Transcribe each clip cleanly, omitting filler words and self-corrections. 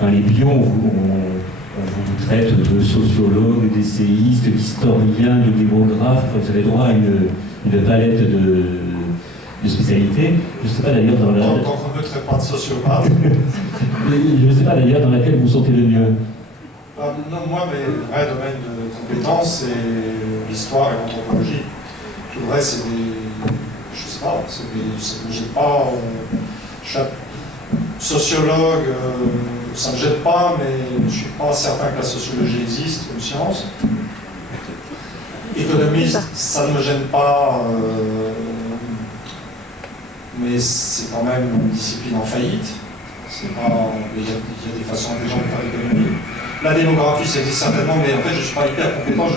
dans les bios, on vous traite de sociologue, d'essayiste, d'historien, de démographe. Vous avez droit à une palette de spécialités. Je ne sais pas d'ailleurs dans la... Quand on ne traite pas de sociopathe. Je ne sais pas d'ailleurs dans laquelle vous sentez le mieux. Non, moi, mes vrais domaines de compétences, c'est l'histoire et l'anthropologie. Tout le reste, c'est des... Je sais pas, ça ne me gêne pas. Sociologue, ça ne me jette pas, mais je ne suis pas certain que la sociologie existe comme science. Économiste, ça ne me gêne pas, mais c'est quand même une discipline en faillite. Il y a des façons intelligentes de faire l'économie. La démographie, ça existe certainement, mais en fait, je ne suis pas hyper compétent. Je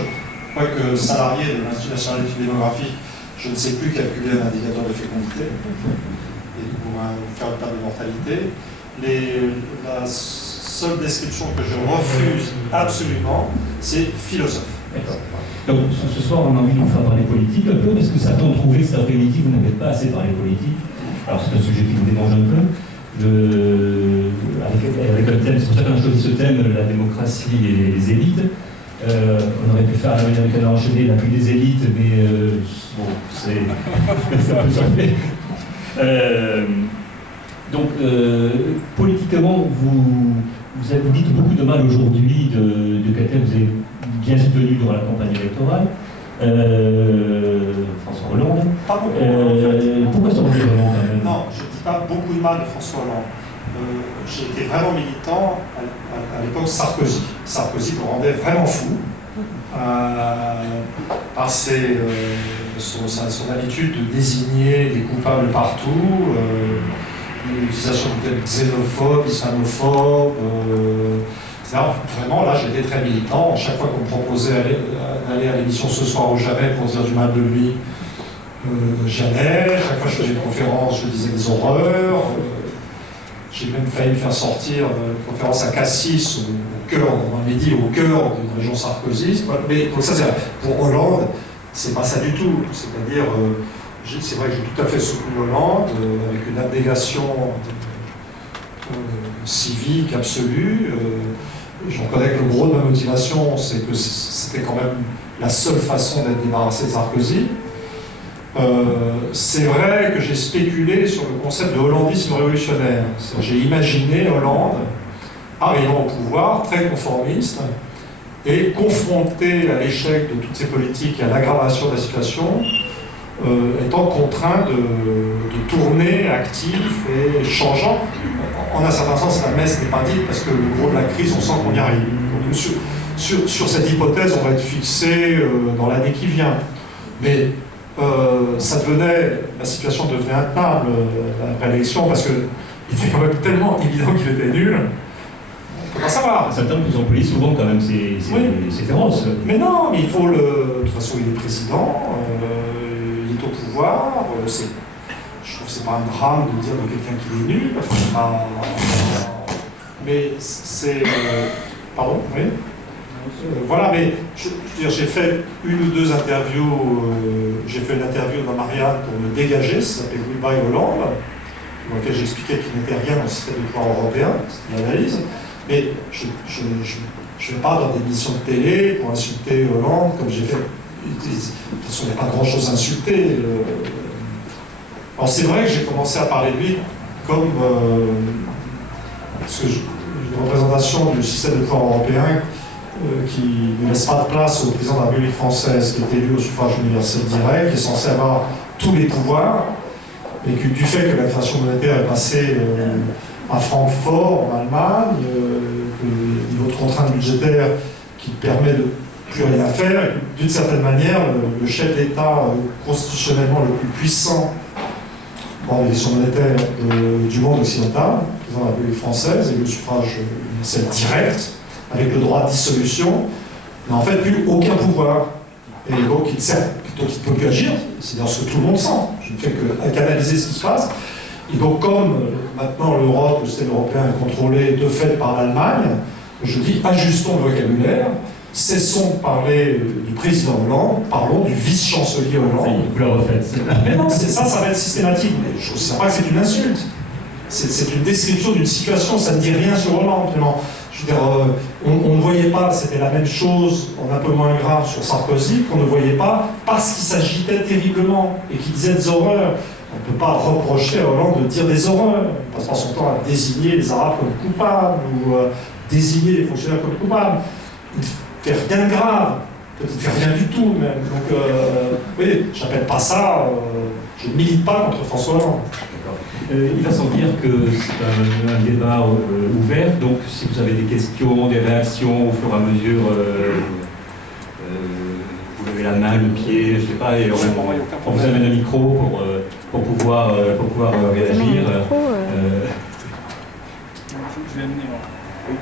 crois que salarié de l'Institut national d'études démographiques, je ne sais plus calculer un indicateur de fécondité pour faire une table de mortalité. La seule description que je refuse absolument, c'est philosophe. Donc ce soir, on a envie de vous faire parler politique un peu, parce que certains ont trouvé que cet après-midi, vous n'avez pas assez parlé politique. Alors c'est un sujet qui vous dérange un peu. Avec un thème, c'est pour ça qu'on a choisi ce thème, la démocratie et les élites. On aurait pu faire la manière avec un enchaîné, la pluie des élites, mais bon, c'est un peu surpris. Donc, politiquement, vous dites beaucoup de mal aujourd'hui de quelqu'un que vous avez bien soutenu durant la campagne électorale, François Hollande. Pas beaucoup, en fait. Pourquoi ça revient vraiment quand même? Non, je ne dis pas beaucoup de mal de François Hollande. J'ai été vraiment militant à l'époque Sarkozy. Sarkozy me rendait vraiment fou par son habitude de désigner des coupables partout, l'utilisation de termes xénophobes, islamophobes, etc. Vraiment, là, j'étais très militant. Chaque fois qu'on me proposait d'aller à l'émission Ce soir ou jamais pour dire du mal de lui, j'y allais. Chaque fois que je faisais une conférence, je disais des horreurs. J'ai même failli me faire sortir une conférence à Cassis, au cœur, on m'avait dit, au cœur d'une région sarkozyste. Mais donc ça, pour Hollande, c'est pas ça du tout. C'est-à-dire, c'est vrai que j'ai tout à fait soutenu Hollande, avec une abnégation civique absolue. Je reconnais que le gros de ma motivation, c'est que c'était quand même la seule façon d'être débarrassé de Sarkozy. C'est vrai que j'ai spéculé sur le concept de hollandisme révolutionnaire. J'ai imaginé Hollande arrivant au pouvoir, très conformiste, et confronté à l'échec de toutes ces politiques et à l'aggravation de la situation, étant contraint de tourner actif et changeant. En un certain sens, la messe n'est pas dite parce que le gros de la crise, on sent qu'on y arrive. Donc, sur cette hypothèse, on va être fixé dans l'année qui vient. Mais la situation devenait intenable après l'élection parce qu'il était quand même tellement évident qu'il était nul. Comment ça va? Certains vous ont pris souvent quand même, c'est féroce. Mais non, mais il faut de toute façon, il est président, il est au pouvoir. Je trouve que c'est pas un drame de dire de quelqu'un qu'il est nul. Mais c'est. Pardon? Oui? Voilà, mais j'ai fait une ou deux interviews. J'ai fait une interview dans Marianne pour me dégager, ça s'appelait Goodbye Hollande, dans laquelle j'expliquais qu'il n'était rien dans le système de pouvoir européen, c'était l'analyse. Mais je ne vais pas dans des émissions de télé pour insulter Hollande comme j'ai fait. De toute façon, il n'y a pas grand-chose à insulter. Alors c'est vrai que j'ai commencé à parler de lui comme une représentation du système de pouvoir européen qui ne laisse pas de place au président de la République française qui est élu au suffrage universel direct, qui est censé avoir tous les pouvoirs, et que du fait que la création monétaire est passée à Francfort, en Allemagne, qu'il y a une autre contrainte budgétaire qui permet de plus rien faire, d'une certaine manière, le chef d'État constitutionnellement le plus puissant dans l'élection monétaire du monde occidental, le président de la République française, et le suffrage universel direct, avec le droit de dissolution, n'a en fait plus aucun pouvoir. Et donc il ne peut plus agir, c'est dans ce que tout le monde sent. Je ne fais qu'analyser ce qui se passe. Et donc comme maintenant l'Europe, le système européen est contrôlé de fait par l'Allemagne, je dis ajustons le vocabulaire, cessons de parler du président Hollande, parlons du vice-chancelier Hollande. Vous la refaites. Mais non, ça va être systématique, mais je ne sais pas que c'est une insulte. c'est une description d'une situation, ça ne dit rien sur Hollande, finalement. Je veux dire, on ne voyait pas, c'était la même chose, en un peu moins grave sur Sarkozy, qu'on ne voyait pas parce qu'il s'agitait terriblement et qu'il disait des horreurs. On ne peut pas reprocher à Hollande de dire des horreurs. Il passe pas son temps à désigner les Arabes comme coupables ou désigner les fonctionnaires comme coupables. Il ne fait rien de grave, peut-être fait rien du tout même. Donc, oui, je n'appelle pas ça, je ne milite pas contre François Hollande. Il va sans dire que c'est un débat ouvert, donc si vous avez des questions, des réactions au fur et à mesure, vous levez la main, le pied, je ne sais pas, et on vous amène un micro pour pouvoir réagir. Je vais amener. Oui.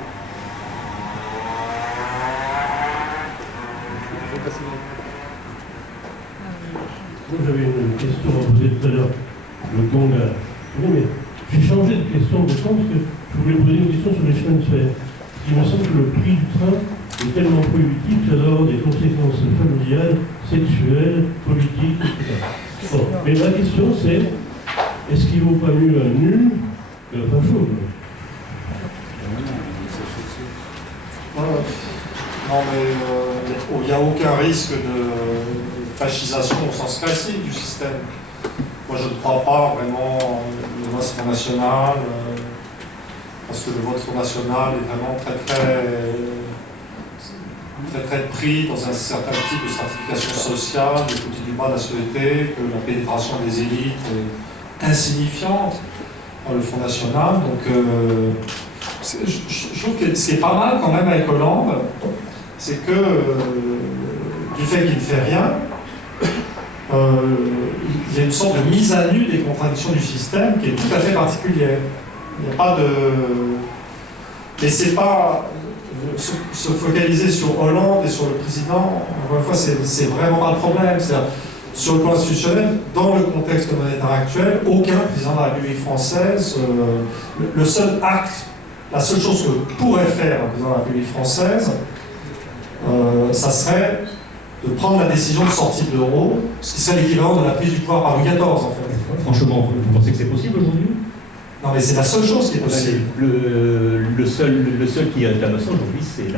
J'avais une question à poser tout à l'heure. Le gong a... Mais j'ai changé de question de temps parce que je voulais poser une question sur les chemins de fer. Il me semble que le prix du train est tellement prohibitif que ça doit avoir des conséquences familiales, sexuelles, politiques, etc. Bon, mais ma question c'est, est-ce qu'il ne vaut pas mieux un nul qu'un chose? Non, mais il n'y a aucun risque de fascisation au sens classique du système. Moi, je ne crois pas vraiment au vote Front National, parce que le vote Front National est vraiment très pris dans un certain type de stratification sociale, du côté du bas de la société, que la pénétration des élites est insignifiante dans le Front National. Donc, je trouve que ce qui est pas mal quand même avec Hollande, c'est que du fait qu'il ne fait rien, il y a une sorte de mise à nu des contradictions du système qui est tout à fait particulière. Il n'y a pas de... Mais c'est pas... Se focaliser sur Hollande et sur le président, encore une fois, c'est vraiment pas le problème. Sur le plan institutionnel, dans le contexte monétaire actuel, aucun président de la République française, le seul acte, la seule chose que pourrait faire un président de la République française, ça serait de prendre la décision de sortie de l'euro, ce qui serait l'équivalent de la prise du pouvoir par Louis XIV, en fait. Franchement, vous pensez que c'est possible aujourd'hui? Non, mais c'est la seule chose qui est possible. Le seul qui réclame ça aujourd'hui, c'est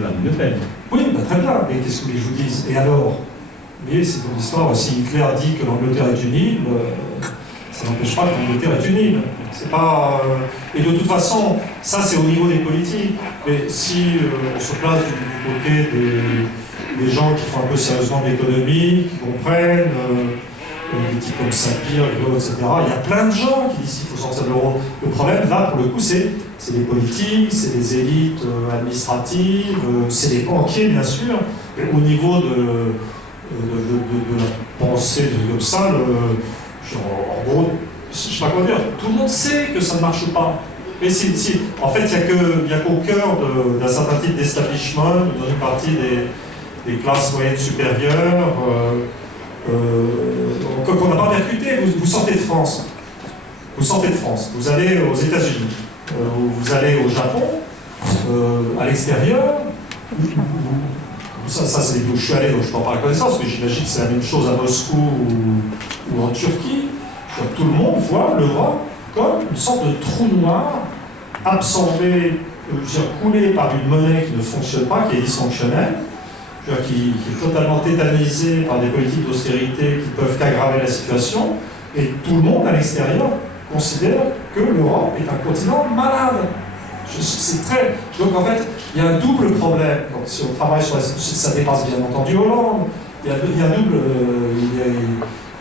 Marine Le Pen. Oui, bah, très bien, mais qu'est-ce que vous voulez que je vous dise? Et alors? Mais c'est une histoire, si Hitler dit que l'Angleterre est une île, ça n'empêche pas que l'Angleterre est une île. C'est pas... Et de toute façon, ça c'est au niveau des politiques. Mais si on se place du côté des gens qui font un peu sérieusement de l'économie, qui comprennent, des types comme Sapir, etc., il y a plein de gens qui disent qu'il faut sortir de l'euro. Le problème, là, pour le coup, c'est les politiques, c'est les élites administratives, c'est les banquiers, bien sûr. Au niveau de la pensée comme ça, en gros, je ne sais pas quoi dire, tout le monde sait que ça ne marche pas. Mais en fait, il n'y a qu'au cœur d'un certain type d'establishment, dans une partie des classes moyennes supérieures, qu'on n'a pas percuté. Vous sortez de France. Vous sortez de France. Vous allez aux États-Unis. Vous allez au Japon, à l'extérieur. Ça c'est les où je suis allé, donc je ne peux pas la connaissance, mais j'imagine que c'est la même chose à Moscou ou en Turquie. Tout le monde voit l'Europe comme une sorte de trou noir, absorbé, coulé par une monnaie qui ne fonctionne pas, qui est dysfonctionnelle, qui est totalement tétanisée par des politiques d'austérité qui peuvent qu'aggraver la situation, et tout le monde à l'extérieur considère que l'Europe est un continent malade. C'est très... Donc en fait, il y a un double problème. Donc, si on travaille sur ça dépasse bien entendu Hollande, il y a un double...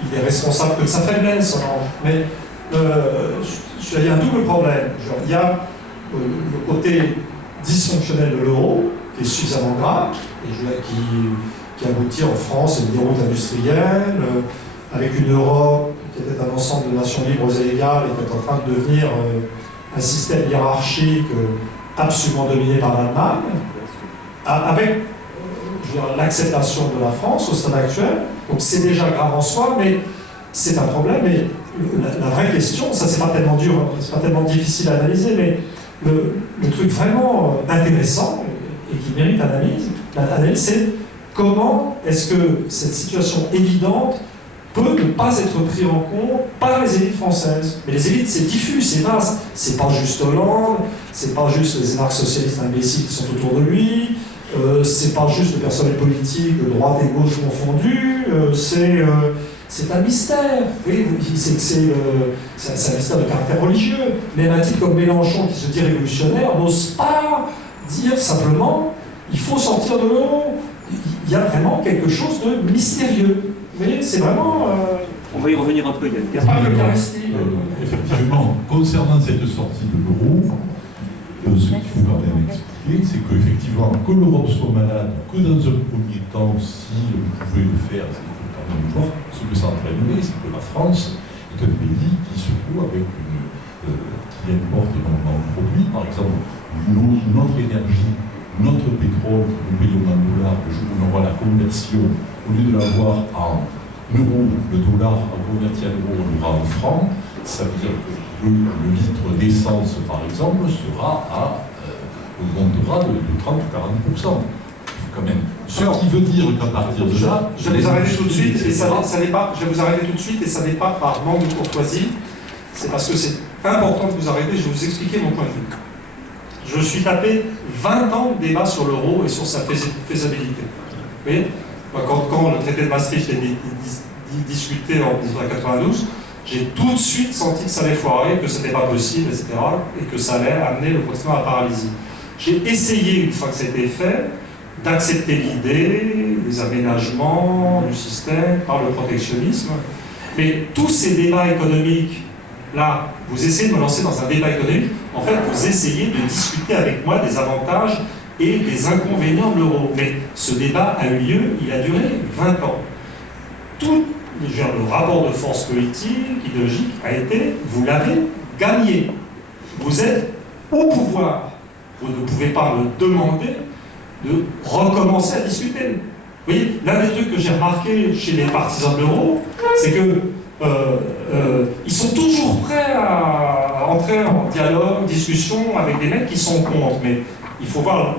il est responsable que de sa faiblesse, Hollande. Mais il y a un double problème. Il y a le côté dysfonctionnel de l'euro, qui est suffisamment grave, et qui aboutit en France à une déroute industrielle, avec une Europe qui était un ensemble de nations libres et égales et qui est en train de devenir un système hiérarchique absolument dominé par l'Allemagne, avec l'acceptation de la France au stade actuel. Donc c'est déjà grave en soi, mais c'est un problème. Et la vraie question, ça c'est pas tellement dur, c'est pas tellement difficile à analyser, mais le truc vraiment intéressant et qui mérite analyse, c'est comment est-ce que cette situation évidente peut ne pas être pris en compte par les élites françaises. Mais les élites, c'est diffus, c'est vaste. C'est pas juste Hollande, c'est pas juste les énarques socialistes imbéciles qui sont autour de lui, c'est pas juste le personnel politique de droite et gauche confondus, c'est un mystère. Oui, c'est un mystère de caractère religieux. Même un type comme Mélenchon, qui se dit révolutionnaire, n'ose pas dire simplement il faut sortir de l'euro. Il y a vraiment quelque chose de mystérieux. Vous voyez, c'est vraiment... On va y revenir un peu, il y a pas que l'Eucharistie. Effectivement, concernant cette sortie de l'euro, ce qu'il faut quand même expliquer, c'est qu'effectivement, que l'Europe soit malade, que dans un premier temps, si on pouvait le faire, c'est quand même voir ce que ça entraînerait, c'est que la France est un pays qui se trouve avec qui importe énormément de produits. Par exemple, notre énergie, notre pétrole, nous payons en dollars, le jour où on aura la conversion, au lieu de l'avoir en euros, le dollar converti en euros, on l'aura en francs. Ça veut dire que le litre d'essence, par exemple, augmentera de 30 ou 40%. Quand même. Ce qui veut dire qu'à partir de là... Je vais vous arrêter tout de suite, et ça n'est pas... Je vais vous arrêter tout de suite, et ça n'est pas par manque de courtoisie. C'est parce que c'est important de vous arrêter. Je vais vous expliquer mon point de vue. Je suis tapé 20 ans de débat sur l'euro et sur sa faisabilité. Vous voyez, quand le traité de Maastricht est discuté en 1992, j'ai tout de suite senti que ça allait foirer, que ce n'était pas possible, etc., et que ça allait amener le continent à la paralysie. J'ai essayé, une fois que ça a été fait, d'accepter l'idée des aménagements du système par le protectionnisme. Mais tous ces débats économiques, là, vous essayez de me lancer dans un débat économique, en fait, vous essayez de discuter avec moi des avantages et des inconvénients de l'euro. Mais ce débat a eu lieu, il a duré 20 ans. Tout le rapport de force politique, idéologique, a été, vous l'avez gagné. Vous êtes au pouvoir. Vous ne pouvez pas me demander de recommencer à discuter. Vous voyez, l'un des trucs que j'ai remarqué chez les partisans de l'euro, c'est que ils sont toujours prêts à entrer en dialogue, discussion avec des mecs qui sont contre. Mais il faut voir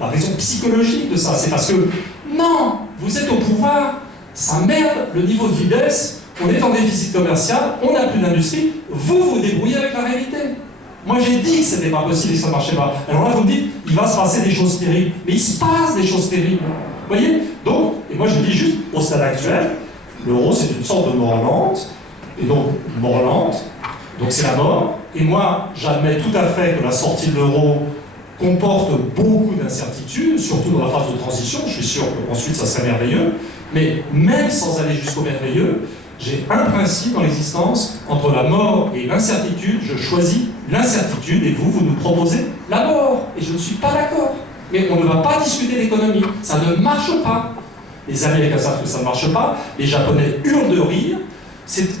la raison psychologique de ça. C'est parce que, non, vous êtes au pouvoir, ça merde le niveau de vitesse, on est en déficit commercial, on n'a plus d'industrie, vous vous débrouillez avec la réalité. Moi j'ai dit que c'était pas possible et que ça ne marchait pas. Alors là vous me dites, il va se passer des choses terribles. Mais il se passe des choses terribles. Vous voyez? Donc, et moi je dis juste, au stade actuel, l'euro c'est une sorte de mort lente, et donc mort lente, donc c'est la mort. Et moi j'admets tout à fait que la sortie de l'euro comporte beaucoup d'incertitudes, surtout dans la phase de transition. Je suis sûr qu'ensuite ça serait merveilleux. Mais même sans aller jusqu'au merveilleux, j'ai un principe dans l'existence, entre la mort et l'incertitude, je choisis l'incertitude et vous nous proposez la mort. Et je ne suis pas d'accord. Mais on ne va pas discuter d'économie, ça ne marche pas. Les Américains savent que ça ne marche pas, les Japonais hurlent de rire.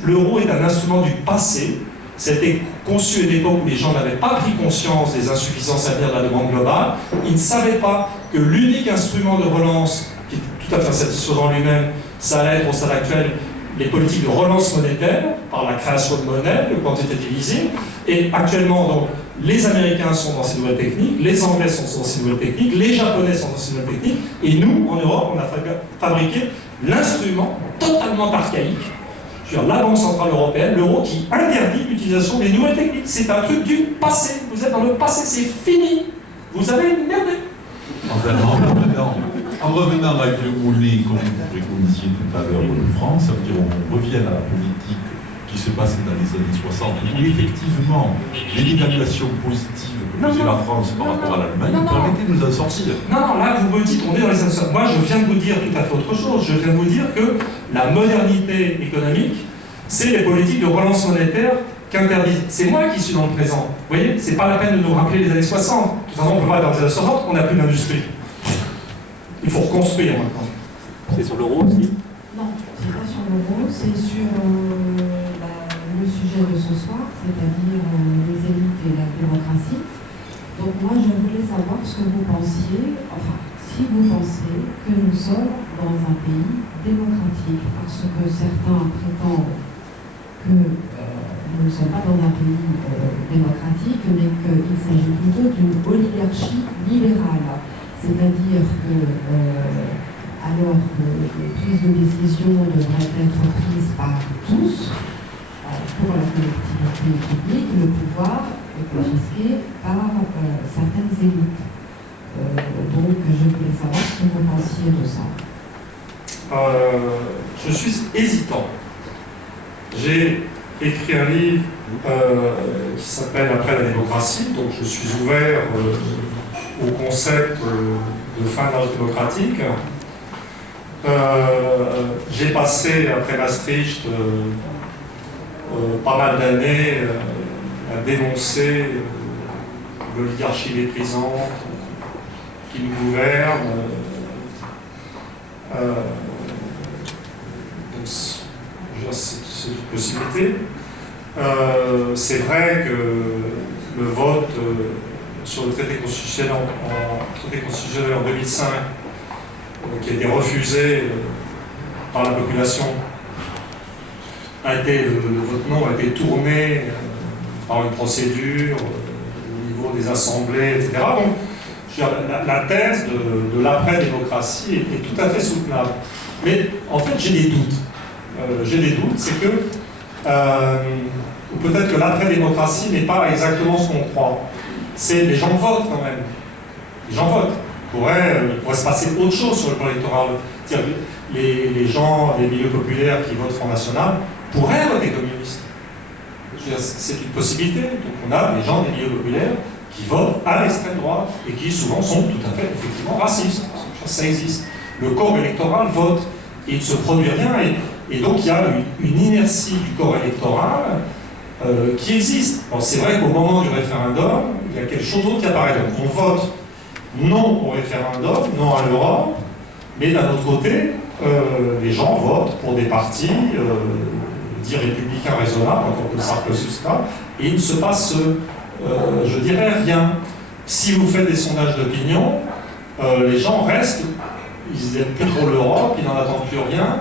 L'euro est un instrument du passé. C'était conçu à une époque où les gens n'avaient pas pris conscience des insuffisances à venir de la demande globale. Ils ne savaient pas que l'unique instrument de relance, qui est tout à fait satisfaisant lui-même, ça allait être au stade actuel les politiques de relance monétaire, par la création de monnaie, le quantitative easing. Et actuellement, donc, les Américains sont dans ces nouvelles techniques, les Anglais sont dans ces nouvelles techniques, les Japonais sont dans ces nouvelles techniques, et nous, en Europe, on a fabriqué l'instrument totalement archaïque, la Banque Centrale Européenne, l'euro, qui interdit l'utilisation des nouvelles techniques. C'est un truc du passé. Vous êtes dans le passé, c'est fini. Vous avez merdé. En revenant avec le monnaie, comme vous préconisiez tout à l'heure de France, ça veut dire on revient à la politique qui se passait dans les années 60, où effectivement, les dévaluations positives que faisait la France par rapport à l'Allemagne permettaient de nous en sortir. Non, là, vous me dites qu'on est dans les années 60. Moi, je viens de vous dire tout à fait autre chose. Je viens de vous dire que la modernité économique, c'est les politiques de relance monétaire qu'interdisent. C'est moi qui suis dans le présent. Vous voyez, c'est pas la peine de nous rappeler les années 60. De toute façon, on peut pas être dans les années 60, on n'a plus d'industrie. Il faut reconstruire maintenant. C'est sur l'euro aussi? Non, c'est pas sur l'euro, c'est sur le sujet de ce soir, c'est-à-dire les élites et la démocratie. Donc moi, je voulais savoir ce que vous pensiez, enfin, si vous pensez que nous sommes dans un pays démocratique, parce que certains prétendent que nous ne sommes pas dans un pays démocratique, mais qu'il s'agit plutôt d'une oligarchie libérale. C'est-à-dire que alors les prises de décision devraient être prises par tous, pour la collectivité publique, le pouvoir est confisqué par certaines élites. Donc je voulais savoir ce que vous pensiez de ça. Je suis hésitant. J'ai écrit un livre qui s'appelle Après la démocratie, donc je suis ouvert au concept de fin de l'âge démocratique. J'ai passé, après Maastricht, pas mal d'années à dénoncer l'oligarchie méprisante qui nous gouverne. Donc, c'est une possibilité. C'est vrai que le vote sur le traité constitutionnel en 2005, qui a été refusé par la population, le vote non a été tourné par une procédure au niveau des assemblées, etc. Donc, je veux dire, la thèse de l'après-démocratie est tout à fait soutenable. Mais en fait, j'ai des doutes. C'est que, ou peut-être que l'après-démocratie n'est pas exactement ce qu'on croit. C'est les gens votent quand même. Les gens votent. Il pourrait se passer autre chose sur le plan électoral. Les gens des milieux populaires qui votent Front National pourraient voter communiste. C'est une possibilité. Donc on a des gens des milieux populaires qui votent à l'extrême droite et qui souvent sont tout à fait effectivement racistes. Ça existe. Le corps électoral vote et il ne se produit rien. Et donc il y a une inertie du corps électoral qui existe. C'est vrai qu'au moment du référendum, il y a quelque chose d'autre qui apparaît. Donc on vote non au référendum, non à l'Europe, mais d'un autre côté, les gens votent pour des partis dits républicains raisonnables, encore que Sarkozy, etc. Et il ne se passe, je dirais, rien. Si vous faites des sondages d'opinion, les gens restent, ils n'aiment plus trop l'Europe, ils n'en attendent plus rien,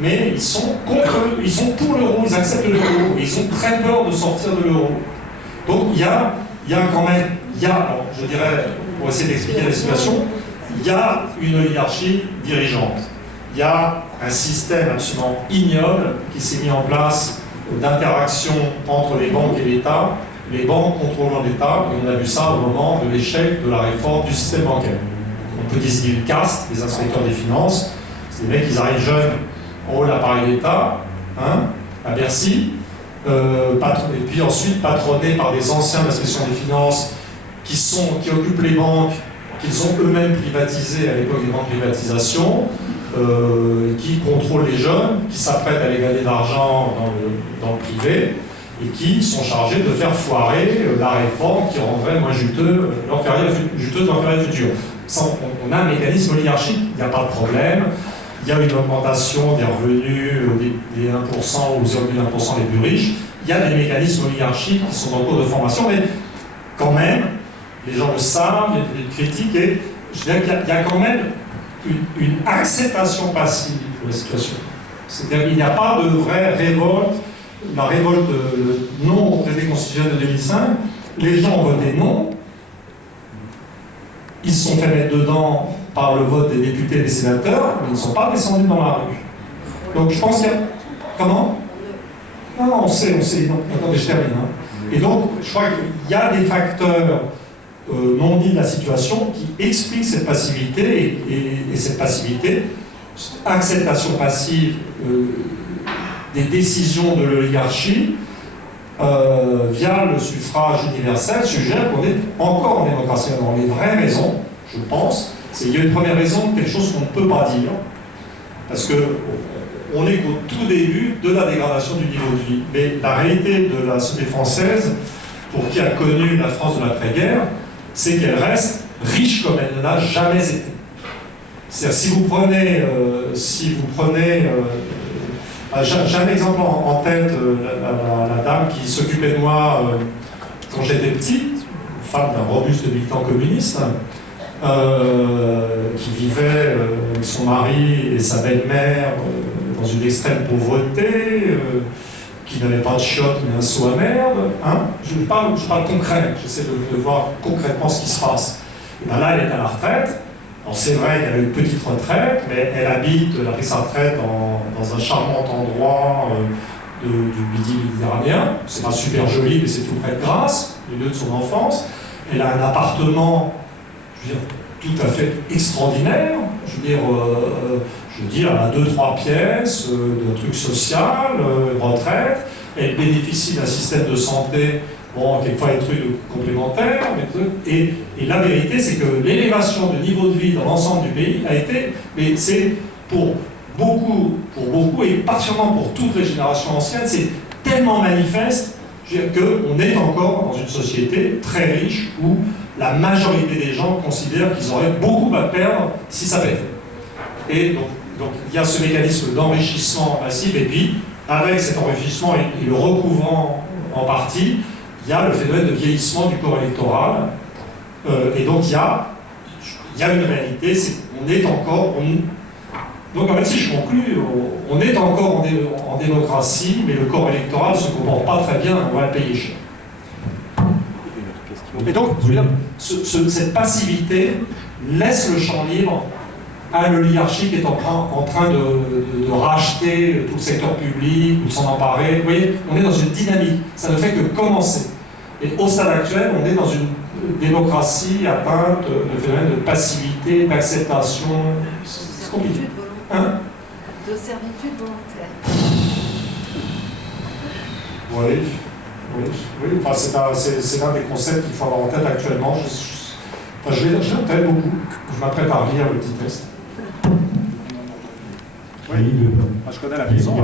mais ils sont pour l'euro, ils acceptent l'euro, et ils ont très peur de sortir de l'euro. Donc il y a quand même, alors, je dirais, pour essayer d'expliquer la situation, il y a une oligarchie dirigeante. Il y a un système absolument ignoble qui s'est mis en place d'interaction entre les banques et l'État, les banques contrôlant l'État, et on a vu ça au moment de l'échec de la réforme du système bancaire. On peut désigner une caste, les inspecteurs des finances, c'est des mecs qui arrivent jeunes en haut de l'appareil d'État, à Bercy, et puis ensuite patronnés par des anciens de l'inspection des finances qui occupent les banques, qu'ils ont eux-mêmes privatisées à l'époque des grandes privatisations, qui contrôlent les jeunes, qui s'apprêtent à les gagner d'argent dans le privé, et qui sont chargés de faire foirer la réforme qui rendrait moins juteux leur carrière future. Ça, on a un mécanisme oligarchique, il n'y a pas de problème. Il y a une augmentation des revenus des 1% ou 0,1% les plus riches. Il y a des mécanismes oligarchiques qui sont en cours de formation, mais quand même, les gens le savent, il y a des critiques, et je dirais qu'il y a quand même une acceptation passive de la situation. C'est-à-dire qu'il n'y a pas de vraie révolte. La révolte non au traité constitutionnel de 2005, les gens ont voté non, ils se sont fait mettre dedans par le vote des députés et des sénateurs, mais ils ne sont pas descendus dans la rue. Donc je pense qu'il y a... Comment ? Non, on sait. Non, attendez, je termine. Et donc, je crois qu'il y a des facteurs non dits de la situation qui expliquent cette passivité, et cette passivité, acceptation passive des décisions de l'oligarchie via le suffrage universel, suggère qu'on est encore en démocratie. Alors les vraies raisons, je pense, c'est qu'il y a une première raison, quelque chose qu'on ne peut pas dire, parce qu'on est qu'au tout début de la dégradation du niveau de vie. Mais la réalité de la société française, pour qui a connu la France de l'après-guerre, c'est qu'elle reste riche comme elle ne l'a jamais été. C'est-à-dire, si vous prenez j'ai un exemple en tête, la dame qui s'occupait de moi quand j'étais petit, une femme d'un robuste militant communiste, qui vivait avec son mari et sa belle-mère dans une extrême pauvreté, qui n'avait pas de chiottes ni un seau à merde. Je parle concret, j'essaie de voir concrètement ce qui se passe. Et bien là, elle est à la retraite, Alors c'est vrai qu'elle a une petite retraite, mais elle a pris sa retraite dans un charmant endroit du Midi méditerranéen. C'est pas super joli, mais c'est tout près de Grasse, le lieu de son enfance. Elle a un appartement, je veux dire, tout à fait extraordinaire. Je veux dire, elle a 2-3 pièces, de trucs social, retraite. Elle bénéficie d'un système de santé, bon, quelquefois des trucs complémentaires, et la vérité, c'est que l'élévation du niveau de vie dans l'ensemble du pays a été, mais c'est pour beaucoup, et particulièrement pour toutes les générations anciennes, c'est tellement manifeste qu'on est encore dans une société très riche où la majorité des gens considèrent qu'ils auraient beaucoup à perdre si ça pétait. Et donc il y a ce mécanisme d'enrichissement massif, et puis avec cet enrichissement et le recouvrant en partie, il y a le phénomène de vieillissement du corps électoral. Et donc il y a une réalité, c'est qu'on est encore... Donc en fait, si je conclus, on est encore en démocratie, mais le corps électoral ne se comporte pas très bien, on va le payer cher. Et donc, je veux dire, cette passivité laisse le champ libre à l'oligarchie qui est en train de racheter tout le secteur public ou de s'en emparer. Vous voyez, on est dans une dynamique, ça ne fait que commencer. Et au stade actuel, on est dans une démocratie atteinte de phénomènes de passivité, d'acceptation. C'est compliqué. Hein? De servitude volontaire. Oui. Enfin, c'est l'un des concepts qu'il faut avoir en tête actuellement. Je l'appelle beaucoup. Je m'apprête à relire le petit texte. Oui, je connais la maison.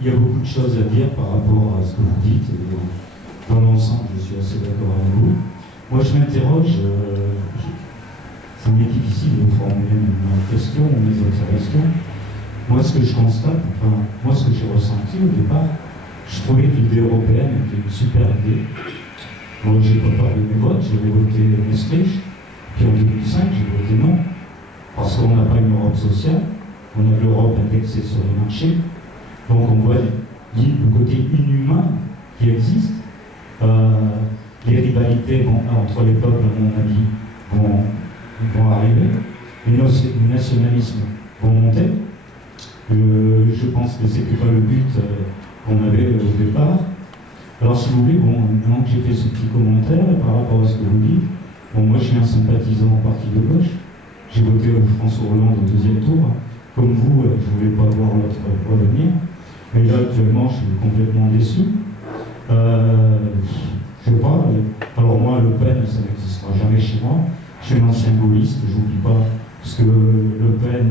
Il y a beaucoup de choses à dire par rapport à ce que vous dites. Et dans l'ensemble, je suis assez d'accord avec vous. Moi, je m'interroge. Ça m'est difficile de formuler mes questions ou mes observations. Moi, ce que je constate, moi, ce que j'ai ressenti au départ, je trouvais que l'idée européenne était une super idée. Moi, j'ai pas parlé de mes votes, j'avais voté Maastricht, puis en 2005, j'ai voté non, parce qu'on n'a pas une Europe sociale, on a l'Europe indexée sur les marchés, donc on voit le côté inhumain qui existe. Les rivalités entre les peuples, à mon avis, vont arriver, les nationalismes vont monter. Je pense que c'était pas le but qu'on avait au départ. Alors si vous voulez, maintenant que j'ai fait ce petit commentaire par rapport à ce que vous dites, moi je suis un sympathisant au parti de gauche. J'ai voté François Hollande au deuxième tour. Comme vous, je ne voulais pas voir l'autre revenir. Mais là actuellement, je suis complètement déçu. Je sais pas. Alors moi, Le Pen, ça n'existera jamais chez moi. Je suis un ancien gaulliste, je n'oublie pas, parce que Le Pen,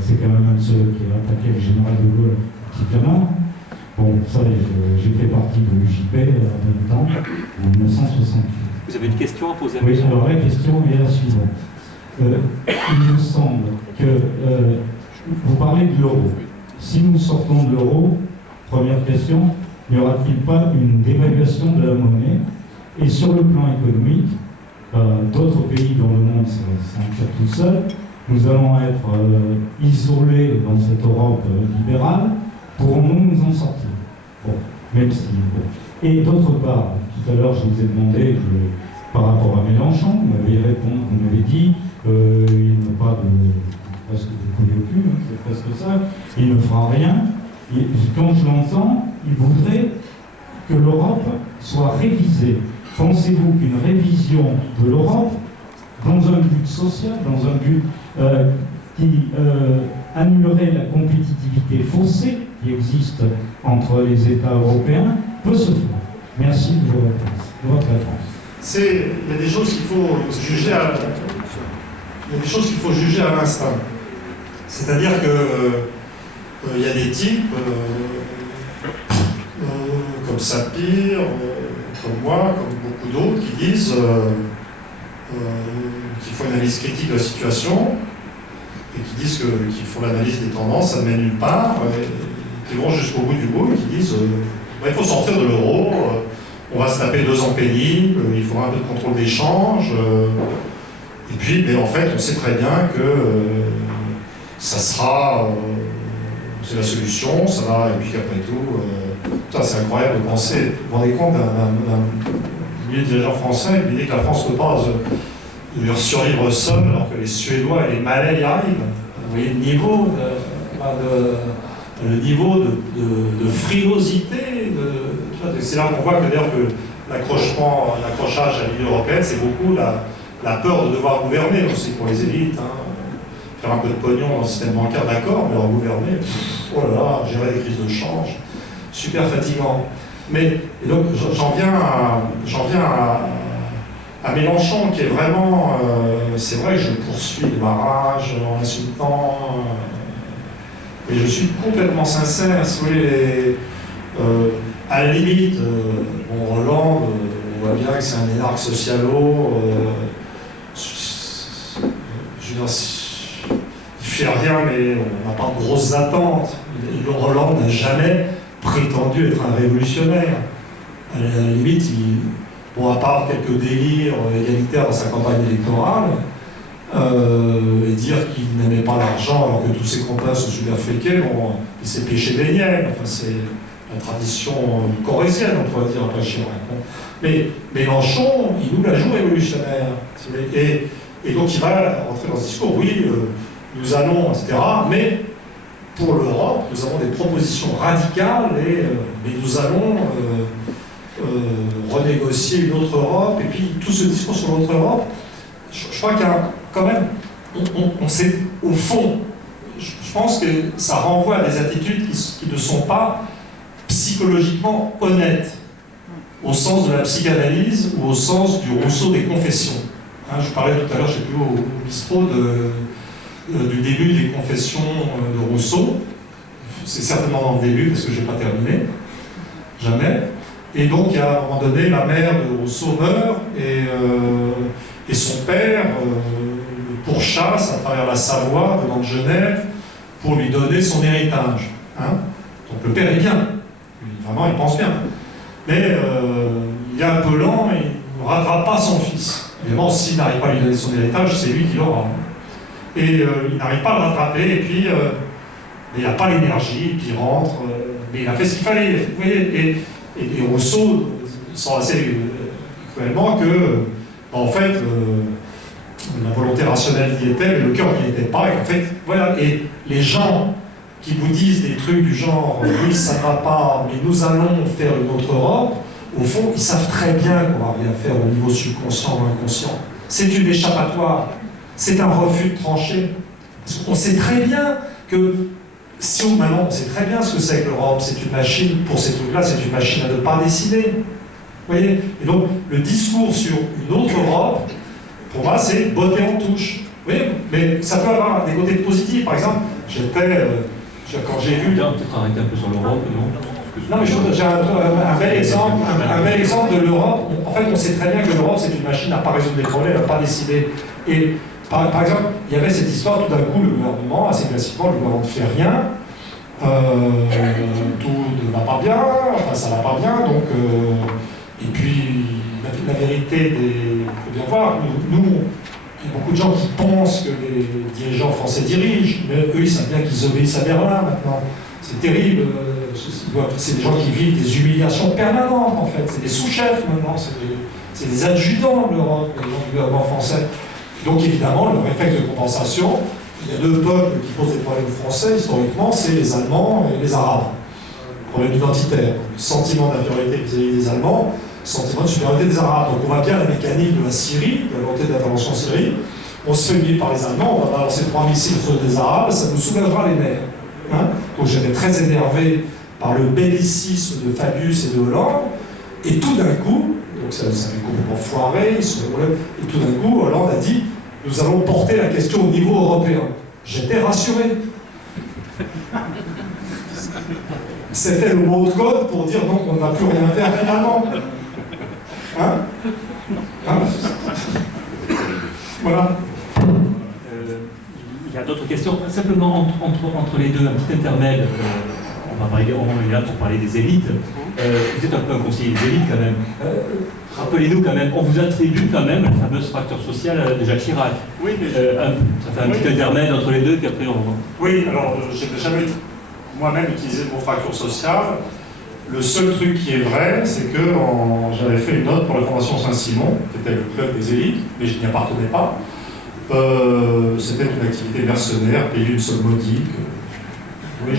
c'est quand même un de ceux qui a attaqué le général de Gaulle particulièrement. Bon, ça, j'ai fait partie de l'UJP en même temps, en 1968. Vous avez une question à poser à Oui, alors la question est la suivante. Il me semble que vous parlez de l'euro. Si nous sortons de l'euro, première question, n'y aura-t-il pas une dévaluation de la monnaie? Et sur le plan économique, d'autres pays dans le monde, c'est un cas tout seul, nous allons être isolés dans cette Europe libérale, pourrons-nous nous en sortir? Bon, même si... Bon. Et d'autre part, tout à l'heure je vous ai demandé, par rapport à Mélenchon, vous m'avez dit, il n'a pas de... Presque de couler au cul, hein, c'est presque ça, il ne fera rien. Et quand je l'entends, il voudrait que l'Europe soit révisée. Pensez-vous qu'une révision de l'Europe, dans un but social, dans un but qui annulerait la compétitivité faussée qui existe entre les États européens, peut se faire? Merci de votre réponse. Il y a des choses qu'il faut juger à l'instant. C'est-à-dire que il y a des types comme Sapir, comme moi, comme beaucoup d'autres, qui disent qu'il faut une analyse critique de la situation et qui disent qu'il faut l'analyse des tendances, ça ne mène nulle part, et qui vont jusqu'au bout du bout et qui disent il faut sortir de l'euro, on va se taper 2 ans pénibles, il faudra un peu de contrôle d'échange, et puis mais en fait on sait très bien que ça sera c'est la solution, ça va, et puis qu'après tout, c'est incroyable de penser, vous vous rendez compte d'un milieu de dirigeants français qui dit que la France repose. de survivre seul alors que les Suédois et les Malais y arrivent. Vous voyez le niveau de frilosité. C'est là qu'on voit que d'ailleurs que l'accrochage à l'Union européenne, c'est beaucoup la peur de devoir gouverner aussi pour les élites. Hein. Faire un peu de pognon dans le système bancaire, d'accord, mais leur gouverner, oh là là, gérer des crises de change, super fatigant. Mais et donc j'en viens à Mélenchon, qui est vraiment, c'est vrai que je poursuis les barrages en insultant, et je suis complètement sincère. Si vous voulez, à la limite, Hollande, on voit bien que c'est un énarque socialo. Je veux dire, il fait rien, mais on n'a pas de grosses attentes. Hollande n'a jamais prétendu être un révolutionnaire. À la limite, à part quelques délires égalitaires dans sa campagne électorale, et dire qu'il n'aimait pas l'argent alors que tous ses copains sont sud-africains, il s'est pêché des niais. Enfin, c'est la tradition corésienne, on pourrait dire, après Chirac. Mais Mélenchon, il nous la joue révolutionnaire. Et donc il va rentrer dans ce discours, oui, nous allons, etc. Mais pour l'Europe, nous avons des propositions radicales, mais nous allons renégocier une autre Europe. Et puis tout ce discours sur l'autre Europe, je crois qu'il y a quand même, on sait, au fond, je pense que ça renvoie à des attitudes qui ne sont pas psychologiquement honnêtes, au sens de la psychanalyse ou au sens du Rousseau des confessions. Hein, je parlais tout à l'heure, je ne sais plus, au bistrot du début des confessions de Rousseau. C'est certainement dans le début, parce que je n'ai pas terminé. Jamais. Et donc, à un moment donné, la mère de Rousseau meurt, et son père le pourchasse à travers la Savoie, venant de Genève, pour lui donner son héritage. Hein. Donc le père est bien. Vraiment, il pense bien. Mais il est un peu lent, et il ne rattrape pas son fils. Évidemment, s'il n'arrive pas à lui donner son héritage, c'est lui qui l'aura. Et il n'arrive pas à le rattraper, et puis il n'a pas l'énergie, et puis il rentre, mais il a fait ce qu'il fallait. Vous voyez, et Rousseau sent assez cruellement que, en fait, la volonté rationnelle y était, mais le cœur n'y était pas, et en fait, voilà. Et les gens qui vous disent des trucs du genre oui, ça ne va pas, mais nous allons faire une autre Europe, au fond, ils savent très bien qu'on va rien faire au niveau subconscient ou inconscient. C'est une échappatoire, c'est un refus de trancher. On sait très bien que, maintenant, on sait très bien ce que c'est que l'Europe, c'est une machine, pour ces trucs-là, c'est une machine à ne pas décider. Vous voyez? Et donc, le discours sur une autre Europe, pour moi, c'est botter en touche. Vous voyez? Mais ça peut avoir des côtés positifs. Par exemple, quand j'ai vu... Peut-être arrêter un peu sur l'Europe, non? Non, mais j'ai un bel exemple de l'Europe. En fait, on sait très bien que l'Europe, c'est une machine à ne pas résoudre des problèmes, à ne pas décider. Et par exemple, il y avait cette histoire, tout d'un coup, le gouvernement, assez classiquement, le gouvernement ne fait rien, tout ne va pas bien, enfin ça ne va pas bien, donc... et puis, la vérité, il faut bien voir, nous, il y a beaucoup de gens qui pensent que les dirigeants français dirigent, mais eux, ils savent bien qu'ils obéissent à Berlin maintenant. C'est terrible. C'est des gens qui vivent des humiliations permanentes, en fait. C'est des sous-chefs maintenant, c'est des adjudants de l'Europe, les gens du gouvernement français. Donc évidemment, le réflexe de compensation, il y a deux peuples qui posent des problèmes français, historiquement, c'est les Allemands et les Arabes. Problème identitaire. Sentiment d'infériorité vis-à-vis des Allemands, sentiment de supériorité des Arabes. Donc on voit bien la mécanique de la Syrie, de la volonté d'intervention en Syrie. On se fait humilier par les Allemands, on va balancer 3 missiles sur des Arabes, ça nous soulagera les nerfs. Hein? Donc j'étais très énervé par le bellicisme de Fabius et de Hollande, et tout d'un coup, donc ça avait complètement foiré, et tout d'un coup, Hollande a dit « Nous allons porter la question au niveau européen ». J'étais rassuré. C'était le mot de code pour dire donc on ne va plus rien faire finalement. Hein? Voilà. Il y a d'autres questions. Simplement entre les deux, un petit intermède. On est là pour parler des élites. Vous êtes un peu un conseiller des élites quand même. Rappelez-nous quand même, on vous attribue quand même la fameuse fracture sociale de Jacques Chirac. Oui, mais ça fait un petit intermède entre les deux, puis après on... Oui, alors j'ai jamais moi-même utilisé le mot fracture sociale. Le seul truc qui est vrai, c'est que j'avais fait une note pour la Fondation Saint-Simon, qui était le club des élites, mais je n'y appartenais pas. C'était une activité mercenaire, payée une somme modique. Oui,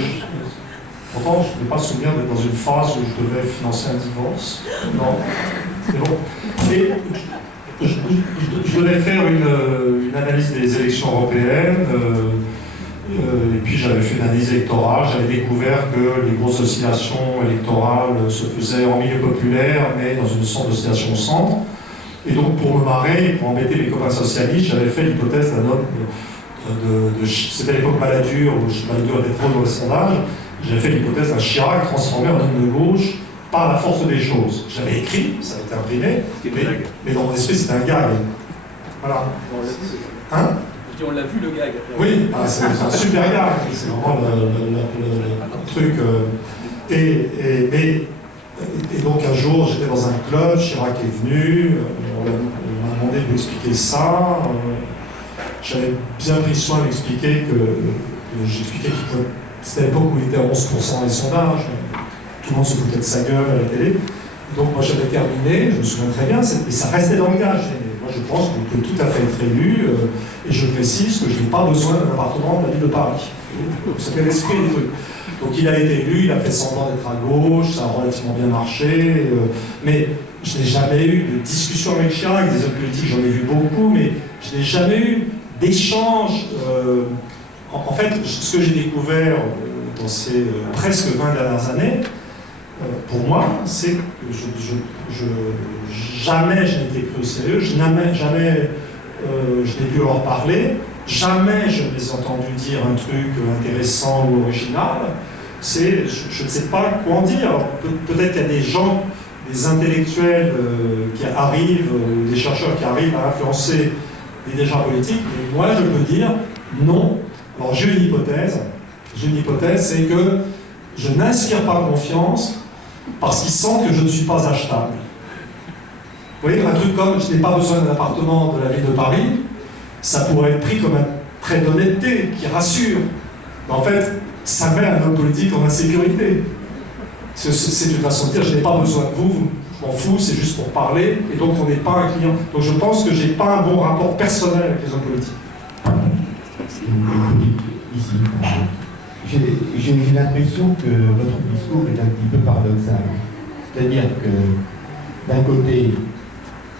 pourtant, je n'ai pas le souvenir d'être dans une phase où je devais financer un divorce. Non, c'est bon. Et je devais faire une analyse des élections européennes. Et puis j'avais fait une analyse électorale, j'avais découvert que les grosses oscillations électorales se faisaient en milieu populaire, mais dans une sorte d'oscillation au centre. Et donc pour me marrer, pour embêter mes copains socialistes, j'avais fait l'hypothèse d'un homme c'était l'époque Balladur, où Balladur était trop dans les sondages, j'avais fait l'hypothèse d'un Chirac transformé en homme de gauche par la force des choses. J'avais écrit, ça a été imprimé, mais dans mon esprit c'était un gag. Voilà. Hein? On l'a vu le gag. Oui, c'est un super gag, c'est vraiment le truc. Et donc un jour, j'étais dans un club, Chirac est venu, on m'a demandé de lui expliquer ça. J'avais bien pris soin d'expliquer j'expliquais que c'était l'époque où il était à 11% des sondages, tout le monde se foutait de sa gueule à la télé. Donc moi j'avais terminé, je me souviens très bien, et ça restait dans le gage. Moi je pense qu'on peut tout à fait être élu, et je précise que je n'ai pas besoin d'un appartement de la ville de Paris. C'était l'esprit du truc. Donc il a été élu, il a fait semblant d'être à gauche, ça a relativement bien marché, mais je n'ai jamais eu de discussion avec Chirac, des hommes politiques j'en ai vu beaucoup, mais je n'ai jamais eu d'échange. En fait, ce que j'ai découvert dans ces presque 20 dernières années, pour moi, c'est que jamais je n'ai été pris au sérieux, jamais je n'ai pu leur parler, jamais je les ai entendus dire un truc intéressant ou original. Je ne sais pas quoi en dire. Peut-être qu'il y a des gens, des intellectuels qui arrivent, des chercheurs qui arrivent à influencer des dirigeants politiques, mais moi je peux dire non. Alors j'ai une hypothèse, c'est que je n'inspire pas confiance parce qu'ils sentent que je ne suis pas achetable. Vous voyez, un truc comme je n'ai pas besoin d'un appartement de la ville de Paris, ça pourrait être pris comme un trait d'honnêteté qui rassure. Mais en fait, ça met un homme politique en insécurité. C'est une façon de dire, je n'ai pas besoin de vous, je m'en fous, c'est juste pour parler, et donc on n'est pas un client. Donc je pense que je n'ai pas un bon rapport personnel avec les hommes politiques. Ici. J'ai l'impression que votre discours est un petit peu paradoxal. C'est-à-dire que, d'un côté,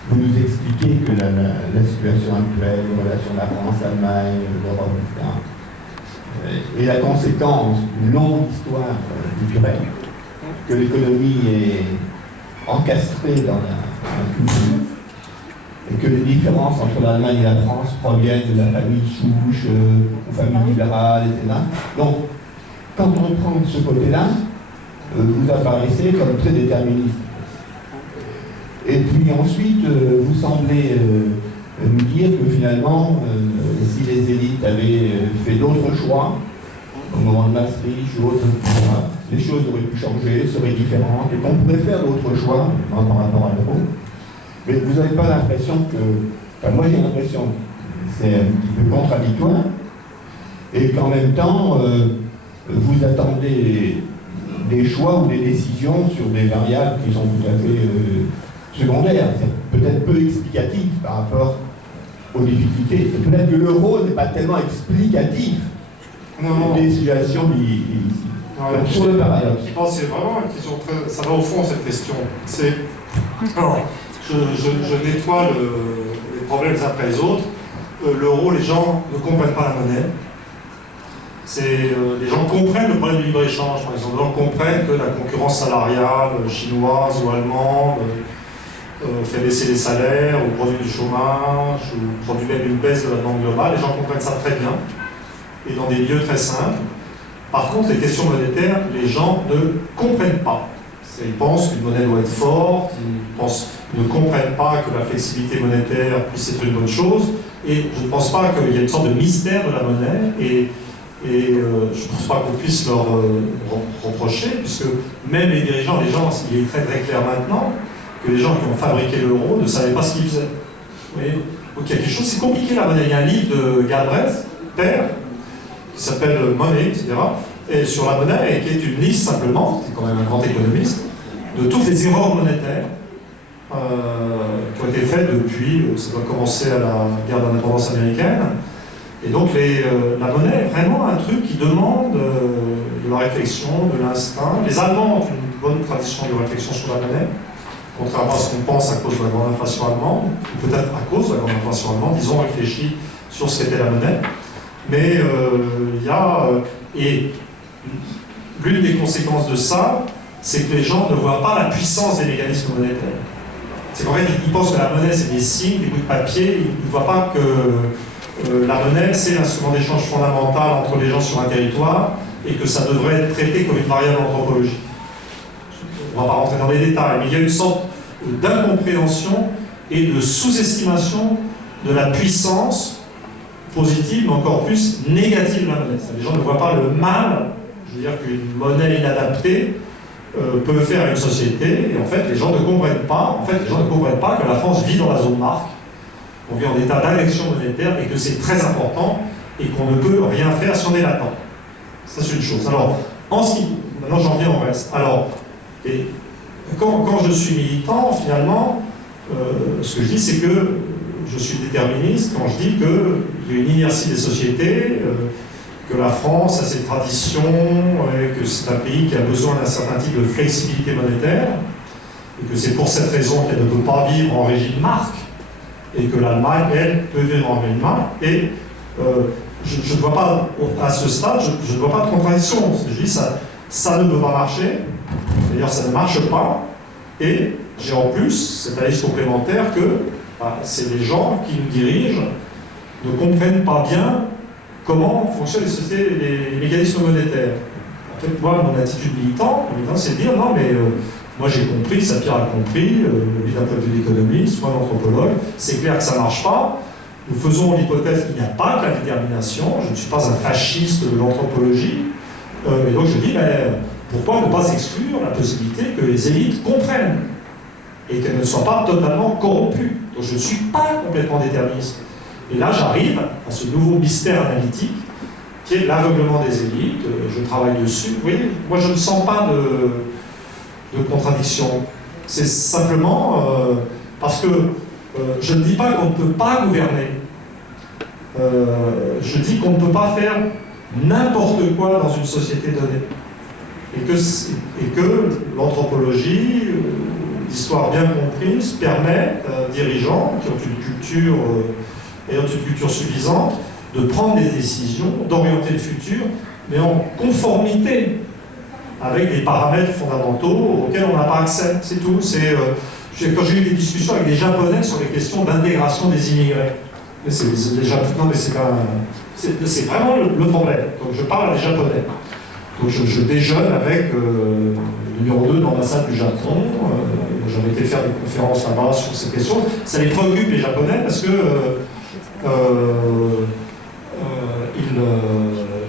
vous nous expliquez que la situation actuelle, les relations de la France-Allemagne, l'Europe, etc., est la conséquence d'une longue histoire culturelle, que l'économie est encastrée dans la culture, et que les différences entre l'Allemagne et la France proviennent de la famille souche, aux familles libérales, etc. Donc, quand on prend ce côté-là, vous apparaissez comme très déterministe. Et puis ensuite, vous semblez nous dire que finalement, si les élites avaient fait d'autres choix, au moment de Maastricht ou autre, les choses auraient pu changer, seraient différentes, et qu'on pourrait faire d'autres choix par rapport à l'euro. Mais vous n'avez pas l'impression que... Enfin, moi j'ai l'impression que c'est un petit peu contradictoire, et qu'en même temps, vous attendez des choix ou des décisions sur des variables qui sont tout à fait secondaires, peut-être peu explicatives par rapport aux difficultés. Peut-être que l'euro n'est pas tellement explicatif des situations ici. Sur le paradoxe. Je pense que c'est vraiment une question très... Ça va au fond, cette question. C'est... Alors, je nettoie les problèmes les uns après les autres. L'euro, les gens ne comprennent pas la monnaie. Les gens comprennent le problème du libre-échange, par exemple. Les gens comprennent que la concurrence salariale chinoise ou allemande fait baisser les salaires, ou produit du chômage, ou produit même une baisse de la demande globale. Les gens comprennent ça très bien, et dans des lieux très simples. Par contre, les questions monétaires, les gens ne comprennent pas. Ils pensent qu'une monnaie doit être forte, ils ne comprennent pas que la flexibilité monétaire puisse être une bonne chose, et je ne pense pas qu'il y ait une sorte de mystère de la monnaie, et je ne pense pas qu'on puisse leur reprocher, puisque même les dirigeants, il est très très clair maintenant que les gens qui ont fabriqué l'euro ne savaient pas ce qu'ils faisaient. Vous voyez ? Donc il y a quelque chose, c'est compliqué la monnaie. Il y a un livre de Galbraith, père, qui s'appelle Money, etc., et sur la monnaie, et qui est une liste simplement, qui est quand même un grand économiste, de toutes les erreurs monétaires qui ont été faites depuis, ça doit commencer à la guerre d'indépendance américaine. Et donc la monnaie est vraiment un truc qui demande de la réflexion, de l'instinct. Les Allemands ont une bonne tradition de réflexion sur la monnaie, contrairement à ce qu'on pense à cause de la grande inflation allemande, ou peut-être à cause de la grande inflation allemande, ils ont réfléchi sur ce qu'était la monnaie. Mais il y a... et l'une des conséquences de ça, c'est que les gens ne voient pas la puissance des mécanismes monétaires. C'est qu'en fait, ils pensent que la monnaie, c'est des signes, des bouts de papier, ils ne voient pas que la monnaie, c'est l'instrument d'échange fondamental entre les gens sur un territoire, et que ça devrait être traité comme une variable anthropologique. On ne va pas rentrer dans les détails, mais il y a une sorte d'incompréhension et de sous-estimation de la puissance positive, mais encore plus négative de la monnaie. Les gens ne voient pas le mal, je veux dire, qu'une monnaie inadaptée peut faire à une société, et en fait, les gens ne comprennent pas, que la France vit dans la zone marque, on vit en état d'injection monétaire, et que c'est très important, et qu'on ne peut rien faire si on est latent. Ça, c'est une chose. Alors, maintenant j'en viens au reste. Alors, et quand je suis militant, finalement, ce que je dis, c'est que je suis déterministe quand je dis qu'il y a une inertie des sociétés, que la France a ses traditions, et que c'est un pays qui a besoin d'un certain type de flexibilité monétaire, et que c'est pour cette raison qu'elle ne peut pas vivre en régime marque, et que l'Allemagne, elle, peut vivre en régime marque. Et je ne vois pas, à ce stade, je ne vois pas de contradiction. Je dis ça ne peut pas marcher, d'ailleurs ça ne marche pas, et j'ai en plus cette analyse complémentaire que c'est les gens qui nous dirigent ne comprennent pas bien comment fonctionnent les mécanismes monétaires. En fait, moi, mon attitude militante, c'est de dire non, mais moi j'ai compris, Sapir a compris, lui d'un point de vue d'économiste, moi d'anthropologue, c'est clair que ça ne marche pas. Nous faisons l'hypothèse qu'il n'y a pas de la détermination, je ne suis pas un fasciste de l'anthropologie, et donc je dis, pourquoi ne pas exclure la possibilité que les élites comprennent et qu'elles ne soient pas totalement corrompues. Donc je ne suis pas complètement déterministe. Et là, j'arrive à ce nouveau mystère analytique qui est l'aveuglement des élites. Je travaille dessus. Vous voyez, moi, je ne sens pas de contradiction. C'est simplement parce que je ne dis pas qu'on ne peut pas gouverner. Je dis qu'on ne peut pas faire n'importe quoi dans une société donnée. Et que l'anthropologie, l'histoire bien comprise, permet à dirigeants qui ont une culture ayant une culture suffisante, de prendre des décisions, d'orienter le futur, mais en conformité avec des paramètres fondamentaux auxquels on n'a pas accès, c'est tout. Quand j'ai eu des discussions avec des Japonais sur les questions d'intégration des immigrés, c'est vraiment le problème. Donc je parle à des Japonais. Donc je déjeune avec le numéro 2 de l'ambassade du Japon. J'avais été faire des conférences là-bas sur ces questions. Ça les préoccupe, les Japonais, parce que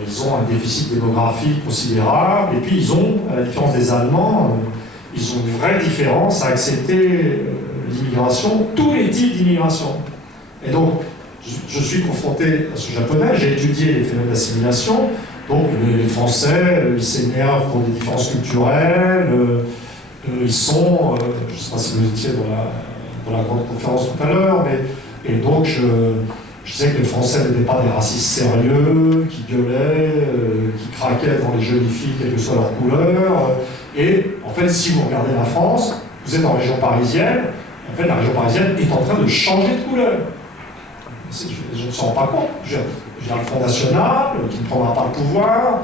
ils ont un déficit démographique considérable, et puis ils ont, à la différence des Allemands, ils ont une vraie différence à accepter l'immigration, tous les types d'immigration. Et donc, je suis confronté à ce Japonais, j'ai étudié les phénomènes d'assimilation, donc les Français, ils s'énervent pour des différences culturelles, ils sont, je ne sais pas si vous étiez dans la grande conférence tout à l'heure, et donc je sais que les Français n'étaient pas des racistes sérieux, qui gueulaient, qui craquaient devant les jolies filles, quelle que soit leur couleur. Et en fait, si vous regardez la France, vous êtes en région parisienne, en fait, la région parisienne est en train de changer de couleur. Je ne me sens pas compte. J'ai un Front National qui ne prendra pas le pouvoir,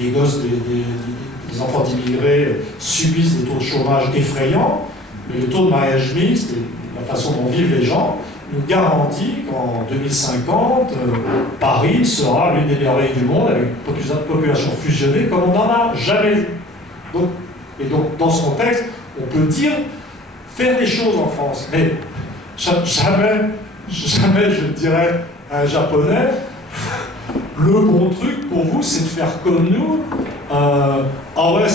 les gosses des enfants d'immigrés subissent des taux de chômage effrayants, mais le taux de mariage mixte et la façon dont vivent les gens nous garantit qu'en 2050, Paris sera l'une des merveilles du monde avec une population fusionnée comme on n'en a jamais vu. Donc, dans ce contexte, on peut dire faire des choses en France, mais jamais je dirais à un Japonais, le bon truc pour vous, c'est de faire comme nous. Ah ouais,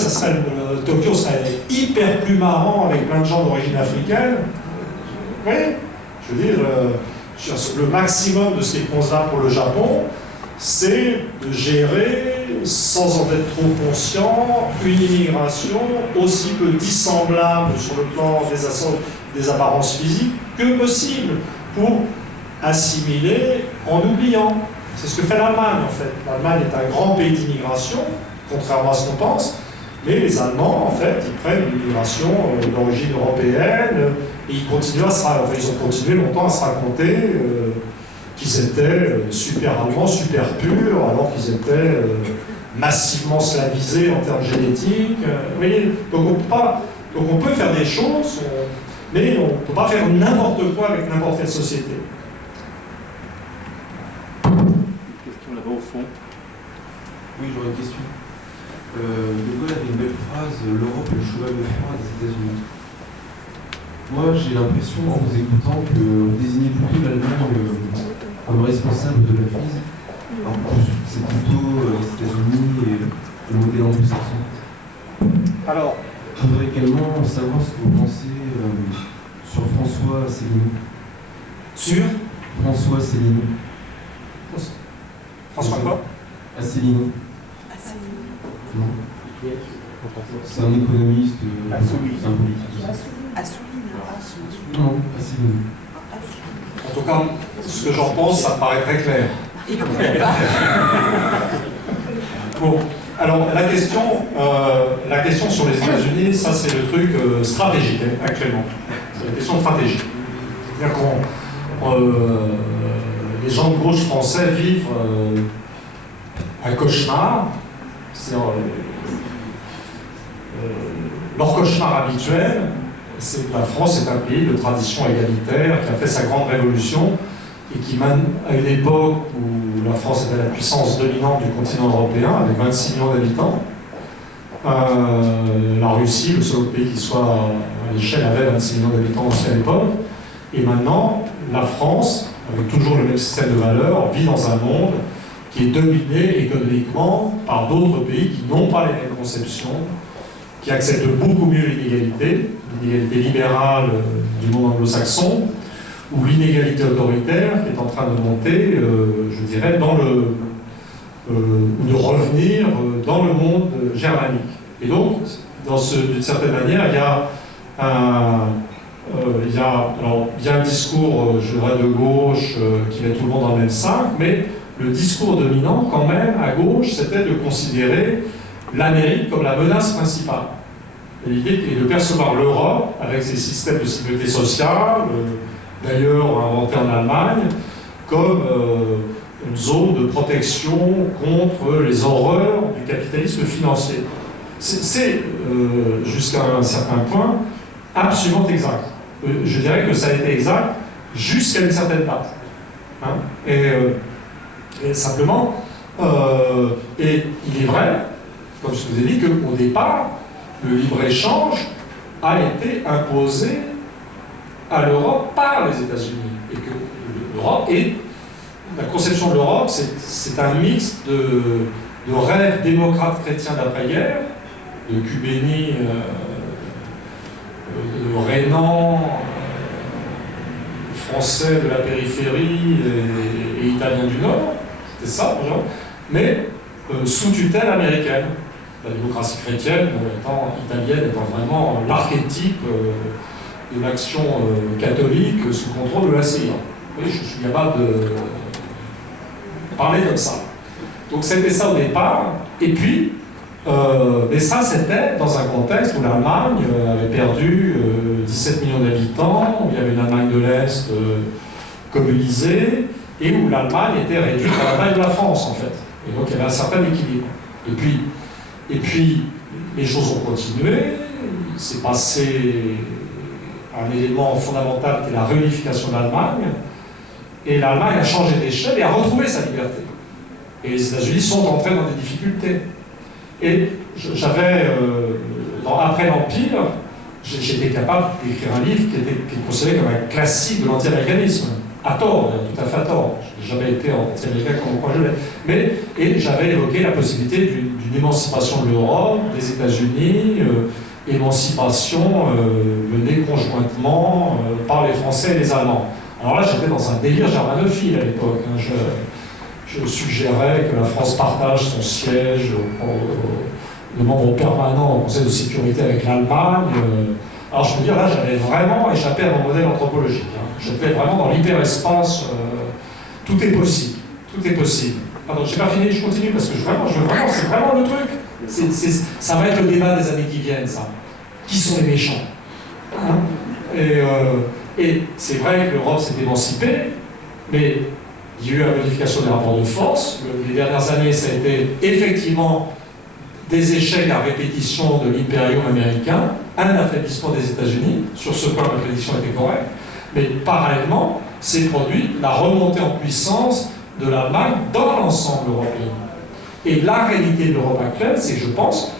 Tokyo serait hyper plus marrant avec plein de gens d'origine africaine. Oui. Je veux dire, le maximum de ce qui est concevable pour le Japon, c'est de gérer sans en être trop conscient, une immigration aussi peu dissemblable sur le plan des apparences physiques que possible pour assimiler en oubliant. C'est ce que fait l'Allemagne en fait. L'Allemagne est un grand pays d'immigration, contrairement à ce qu'on pense, mais les Allemands en fait, ils prennent une immigration d'origine européenne et ils ont continué longtemps à se raconter qu'ils étaient super allemands, super purs, alors qu'ils étaient massivement slavisés en termes génétiques. Vous voyez, donc on peut faire des choses, mais on ne peut pas faire n'importe quoi avec n'importe quelle société. Question là-bas au fond. Oui, j'aurais une question. De Gaulle avait une belle phrase, l'Europe est le cheval de Troie des États-Unis. Moi, j'ai l'impression, en vous écoutant, que vous désignez plutôt l'Allemagne comme responsable de la crise, alors que c'est plutôt les États-Unis et le modèle anglo-saxon. Alors, je voudrais également savoir ce que vous pensez sur François Asselineau. Sur François Asselineau. François quoi? Asselineau. Non. C'est un économiste, un politique. Non, Asselineau. En tout cas, ce que j'en pense, ça me paraît très clair. Bon, alors la question sur les États-Unis, ça c'est le truc stratégique actuellement. C'est la question stratégique. C'est-à-dire les gens de gauche français vivent un cauchemar. C'est-à-dire, leur cauchemar habituel, c'est que la France est un pays de tradition égalitaire qui a fait sa grande révolution et qui mène à une époque où la France était la puissance dominante du continent européen avec 26 millions d'habitants. La Russie, le seul pays qui soit à l'échelle, avait 26 millions d'habitants aussi à l'époque. Et maintenant, la France, avec toujours le même système de valeurs, vit dans un monde qui est dominé économiquement par d'autres pays qui n'ont pas les mêmes conceptions, qui acceptent beaucoup mieux l'inégalité libérale du monde anglo-saxon, ou l'inégalité autoritaire qui est en train de monter, je dirais, ou de revenir dans le monde germanique. Et donc, d'une certaine manière, il y a un discours, je dirais, de gauche qui met tout le monde dans le même sac, mais le discours dominant, quand même, à gauche, c'était de considérer l'Amérique comme la menace principale. L'idée est de percevoir l'Europe avec ses systèmes de sécurité sociale, d'ailleurs inventés en Allemagne, comme une zone de protection contre les horreurs du capitalisme financier. C'est jusqu'à un certain point, absolument exact. Je dirais que ça a été exact jusqu'à une certaine date. Hein, et simplement, et il est vrai, comme je vous ai dit, qu'au départ, le libre-échange a été imposé à l'Europe par les États-Unis. Et que l'Europe est... La conception de l'Europe, c'est un mix de rêves démocrates chrétiens d'après-guerre, de Cubéni, de Rénan, français de la périphérie et italien du Nord, c'était ça, mais sous tutelle américaine. La démocratie chrétienne, étant italienne, étant vraiment l'archétype de l'action catholique sous contrôle de la CIA. Oui, je suis capable de parler comme ça. Donc c'était ça au départ, et puis, mais ça c'était dans un contexte où l'Allemagne avait perdu 17 millions d'habitants, où il y avait une Allemagne de l'Est communisée, et où l'Allemagne était réduite à la taille de la France en fait. Et donc il y avait un certain équilibre. Et puis, les choses ont continué, il s'est passé un élément fondamental qui est la réunification de l'Allemagne, et l'Allemagne a changé d'échelle et a retrouvé sa liberté. Et les États-Unis sont entrés dans des difficultés. Et j'avais, après l'Empire, j'étais capable d'écrire un livre qui est considéré comme un classique de l'anti-américanisme. À tort, tout à fait à tort. Je n'ai jamais été anti-américain comme moi je l'ai. Et j'avais évoqué la possibilité d'une émancipation de l'Europe, des États-Unis, émancipation menée conjointement par les Français et les Allemands. Alors là, j'étais dans un délire germanophile à l'époque. Hein. je suggérais que la France partage son siège de membre permanent au Conseil de sécurité avec l'Allemagne. Alors je peux dire, là, j'avais vraiment échappé à mon modèle anthropologique. J'étais vraiment dans l'hyperespace. Tout est possible. Tout est possible. Pardon, j'ai pas fini, je continue parce que c'est vraiment le truc. Ça va être le débat des années qui viennent, ça. Qui sont les méchants, hein? Et c'est vrai que l'Europe s'est émancipée, mais il y a eu la modification des rapports de force. Les dernières années, ça a été effectivement des échecs à répétition de l'impérium américain, un affaiblissement des États-Unis. Sur ce point, ma prédiction était correcte. Mais parallèlement, s'est produit la remontée en puissance de l'Allemagne dans l'ensemble européen. Et la réalité de l'Europe actuelle, c'est que je pense,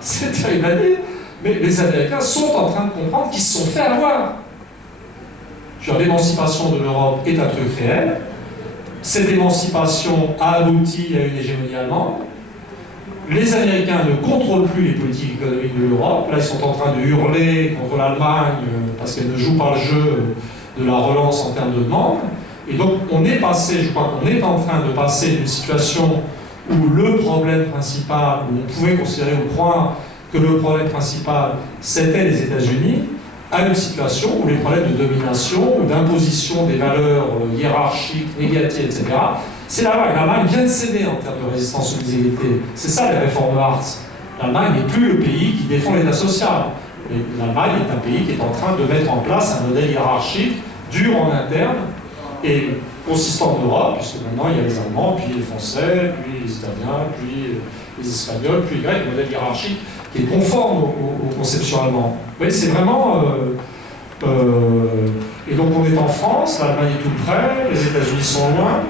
c'est terrible à dire, mais les Américains sont en train de comprendre qu'ils se sont fait avoir. L'émancipation de l'Europe est un truc réel. Cette émancipation a abouti à une hégémonie allemande. Les Américains ne contrôlent plus les politiques économiques de l'Europe. Là, ils sont en train de hurler contre l'Allemagne parce qu'elle ne joue pas le jeu de la relance en termes de demande. Et donc, on est passé, je crois qu'on est en train de passer d'une situation où le problème principal, où on pouvait considérer ou croire que le problème principal, c'était les États-Unis, à une situation où les problèmes de domination ou d'imposition des valeurs hiérarchiques, négatives, etc., c'est l'Allemagne. L'Allemagne vient de céder en termes de résistance aux inégalités. C'est ça les réformes de Hartz. L'Allemagne n'est plus le pays qui défend l'État social. L'Allemagne est un pays qui est en train de mettre en place un modèle hiérarchique dur en interne et consistant en Europe, puisque maintenant il y a les Allemands, puis les Français, puis les Italiens, puis les Espagnols, puis les Grecs, un modèle hiérarchique qui est conforme aux conceptions allemandes. Vous voyez, c'est vraiment... et donc on est en France, l'Allemagne est tout près, les États-Unis sont loin.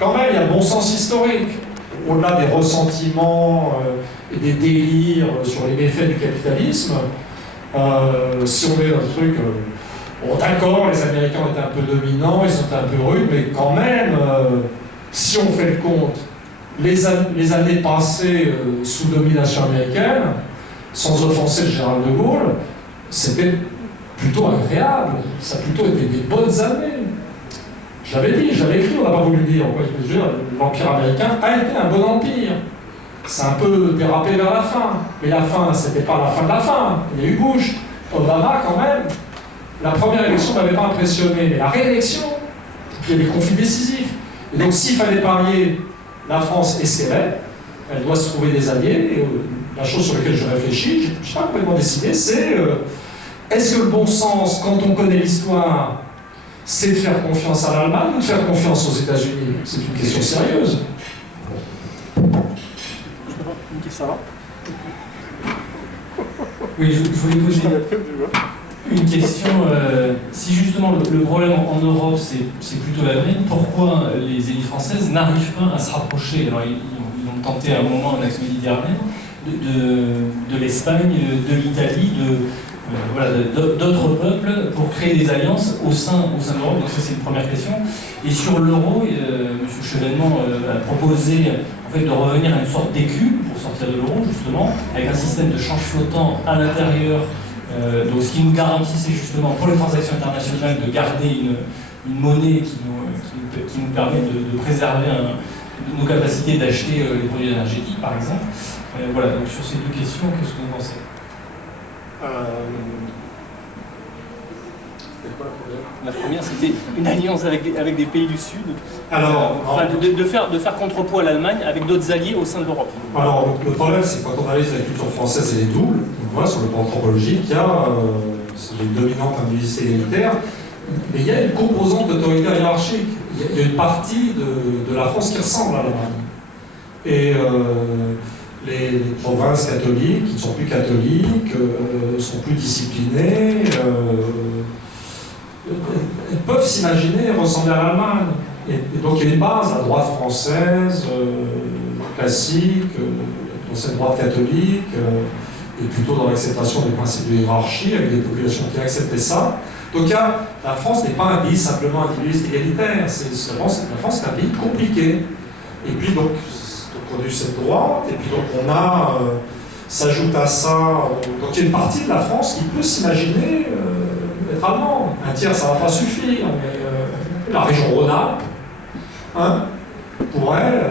Quand même, il y a bon sens historique. Au-delà des ressentiments et des délires sur les méfaits du capitalisme, si on est dans le truc... bon, d'accord, les Américains ont été un peu dominants, ils sont un peu rudes, mais quand même, si on fait le compte, les années passées sous domination américaine, sans offenser le général de Gaulle, c'était plutôt agréable. Ça a plutôt été des bonnes années. Je l'avais dit, je l'avais écrit, on n'a pas voulu le dire. L'Empire américain a été un bon empire. C'est un peu dérapé vers la fin. Mais la fin, c'était pas la fin de la fin. Il y a eu Bush, Obama quand même. La première élection ne m'avait pas impressionné, mais la réélection, puis il y a des conflits décisifs. Et donc s'il fallait parier, la France est ce qu'elle est, elle doit se trouver des alliés. Et la chose sur laquelle je réfléchis, je ne suis pas complètement décidé, c'est est-ce que le bon sens, quand on connaît l'histoire, c'est de faire confiance à l'Allemagne ou de faire confiance aux États-Unis? C'est une question sérieuse. Ça va? Oui, je voulais poser une question. Si justement le problème en Europe, c'est plutôt l'avenir, pourquoi les élites françaises n'arrivent pas à se rapprocher? Alors, ils ont tenté à un moment un axe méditerranéen de l'Espagne, de l'Italie, d'autres peuples pour créer des alliances au sein de l'Europe. Donc ça, c'est une première question. Et sur l'euro, M. Chevènement a proposé en fait, de revenir à une sorte d'écu pour sortir de l'euro, justement, avec un système de change flottant à l'intérieur. Donc ce qui nous garantissait justement pour les transactions internationales de garder une monnaie qui nous permet de préserver nos capacités d'acheter les produits énergétiques, par exemple. Voilà, donc sur ces deux questions, qu'est-ce que vous pensez? C'était quoi la première? La première, c'était une alliance avec des pays du Sud. Alors, de faire contrepoids à l'Allemagne avec d'autres alliés au sein de l'Europe. Alors, le problème, c'est que quand on analyse la culture française, elle est double. On voit sur le plan anthropologique, il y a une dominante individualiste égalitaire, mais il y a une composante autoritaire hiérarchique. Il y a une partie de la France qui ressemble à l'Allemagne. Et les provinces catholiques, qui ne sont plus catholiques, sont plus disciplinées, elles peuvent s'imaginer ressembler à l'Allemagne. Et donc il y a une base, la droite française, classique, l'ancienne droite catholique, et plutôt dans l'acceptation des principes de hiérarchie, avec des populations qui acceptaient ça. Donc la France n'est pas un pays simplement individualiste égalitaire, la France est un pays compliqué. Et puis donc on a eu cette droite, et puis donc on a, s'ajoute à ça, donc il y a une partie de la France qui peut s'imaginer être allemande. Un tiers, ça ne va pas suffire, mais la région Rhône-Alpes, hein, Pour elles,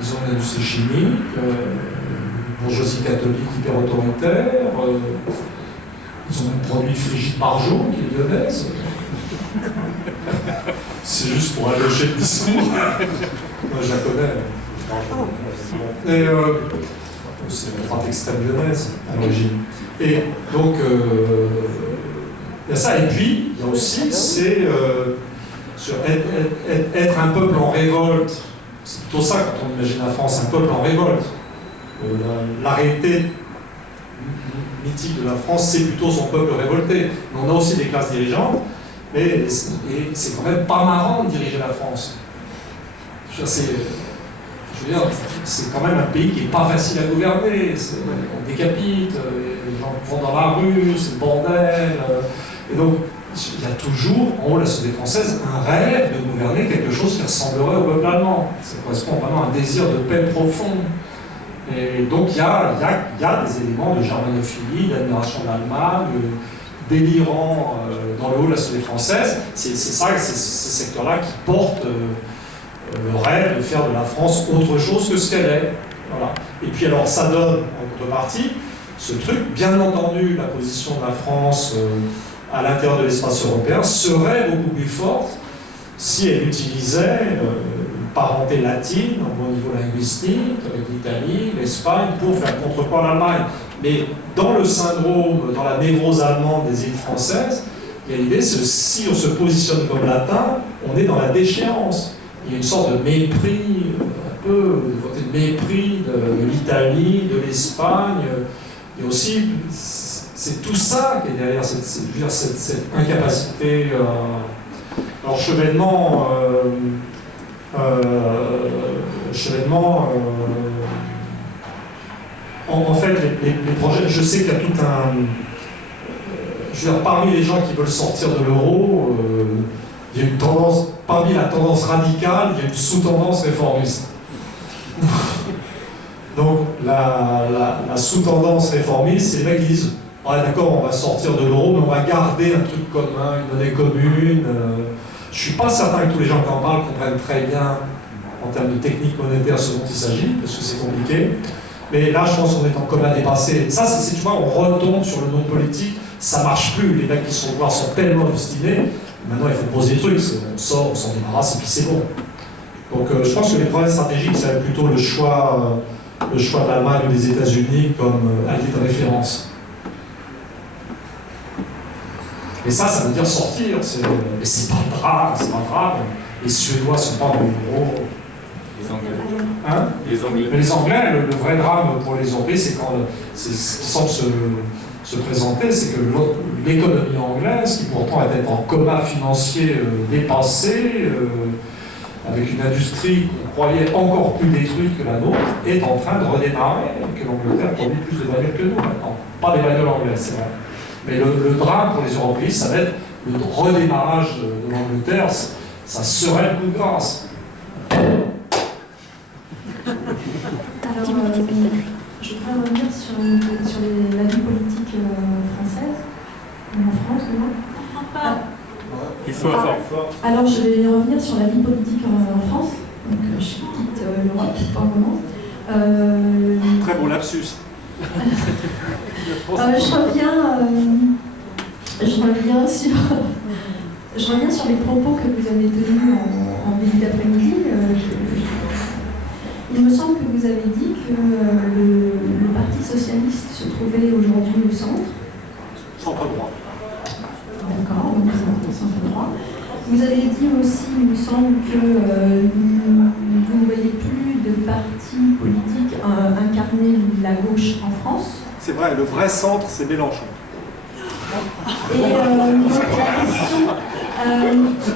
ils ont une industrie chimique, une bourgeoisie catholique hyper autoritaire, ils ont un produit frigide par jour qui est lyonnaise. C'est juste pour alléger le discours. Moi, je la connais. Et c'est une droite extrême lyonnaise à l'origine. Et donc, il y a ça. Et puis, il y a aussi, c'est sur être un peuple en révolte. C'est plutôt ça quand on imagine la France, un peuple en révolte. La réalité mythique de la France, c'est plutôt son peuple révolté. Mais on a aussi des classes dirigeantes, mais c'est quand même pas marrant de diriger la France. Je veux dire, c'est quand même un pays qui n'est pas facile à gouverner. On décapite, les gens vont dans la rue, c'est le bordel. Et donc, il y a toujours, en haut de la société française, un rêve de gouverner quelque chose qui ressemblerait au peuple allemand. Ça correspond vraiment à un désir de paix profond. Et donc, il y a des éléments de germanophilie, d'admiration de l'Allemagne, délirant dans le haut de la société française. C'est ces secteurs-là qui portent le rêve de faire de la France autre chose que ce qu'elle est. Voilà. Et puis alors ça donne en contrepartie ce truc, bien entendu la position de la France à l'intérieur de l'espace européen serait beaucoup plus forte si elle utilisait une parenté latine au niveau linguistique, avec l'Italie, l'Espagne, pour faire contrepoids à l'Allemagne. Mais dans le syndrome, dans la névrose allemande des îles françaises, il y a l'idée que si on se positionne comme latin, on est dans la déchéance. Il y a une sorte de mépris, un peu de mépris de l'Italie, de l'Espagne, et aussi, c'est tout ça qui est derrière cette incapacité. Alors, Chevènement, en fait, les projets, je sais qu'il y a tout un. Je veux dire, parmi les gens qui veulent sortir de l'euro, il y a une tendance, parmi la tendance radicale, il y a une sous-tendance réformiste. Donc la sous-tendance réformiste, c'est les mecs qui disent ouais, d'accord, on va sortir de l'euro, mais on va garder un truc commun, une monnaie commune. Je ne suis pas certain que tous les gens qui en parlent comprennent très bien en termes de technique monétaire ce dont il s'agit, parce que c'est compliqué. Mais là, je pense qu'on est en commun dépassé. Ça, c'est, tu vois, on retombe sur le nom politique, ça marche plus. Les mecs qui sont au pouvoir sont tellement obstinés. Maintenant, il faut poser des trucs. On sort, on s'en débarrasse et puis c'est bon. Donc, je pense que les problèmes stratégiques, c'est plutôt le choix de l'Allemagne ou des États-Unis comme allié de référence. Et ça veut dire sortir. Mais c'est pas grave, c'est pas grave. Les Suédois ne sont pas dans l'euro. Les Anglais. Hein? Les Anglais. Mais les Anglais, le vrai drame pour les Européens, c'est quand ce qui semble se présenter, c'est que l'économie anglaise, qui pourtant était en coma financier dépassé, avec une industrie qu'on croyait encore plus détruite que la nôtre, est en train de redémarrer, que l'Angleterre produit plus de bagnoles que nous maintenant. Pas des bagnoles anglaises, c'est vrai. Mais le drame pour les Européens, ça va être le redémarrage de l'Angleterre, ça serait le coup de grâce. Alors, je voudrais revenir sur la vie politique française, en France, non? Il faut fort. Alors, je vais revenir sur la vie politique en France. Donc, je quitte l'Europe pour un moment. Très bon lapsus. Je reviens sur les propos que vous avez tenus en début d'après-midi. Il me semble que vous avez dit que le Parti socialiste se trouvait aujourd'hui au centre. Centre droit. D'accord, donc centre droit. Vous avez dit aussi, il me semble, que vous ne voyez plus de parti politique incarner la gauche en France. C'est vrai, le vrai centre, c'est Mélenchon. Et donc la question.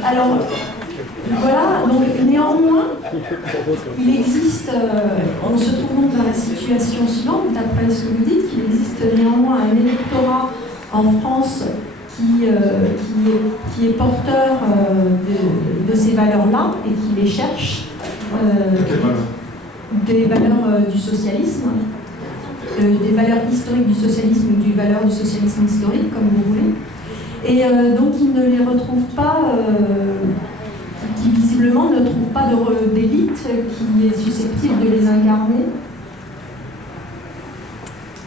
Alors, voilà, donc néanmoins, il existe, on se trouve donc dans la situation suivante, d'après ce que vous dites, qu'il existe néanmoins un électorat en France qui est porteur de ces valeurs-là et qui les cherche. Des valeurs du socialisme, des valeurs historiques du socialisme ou des valeurs du socialisme historique, comme vous voulez. Et donc, il ne les retrouve pas, qui visiblement ne trouvent pas d'élite qui est susceptible de les incarner?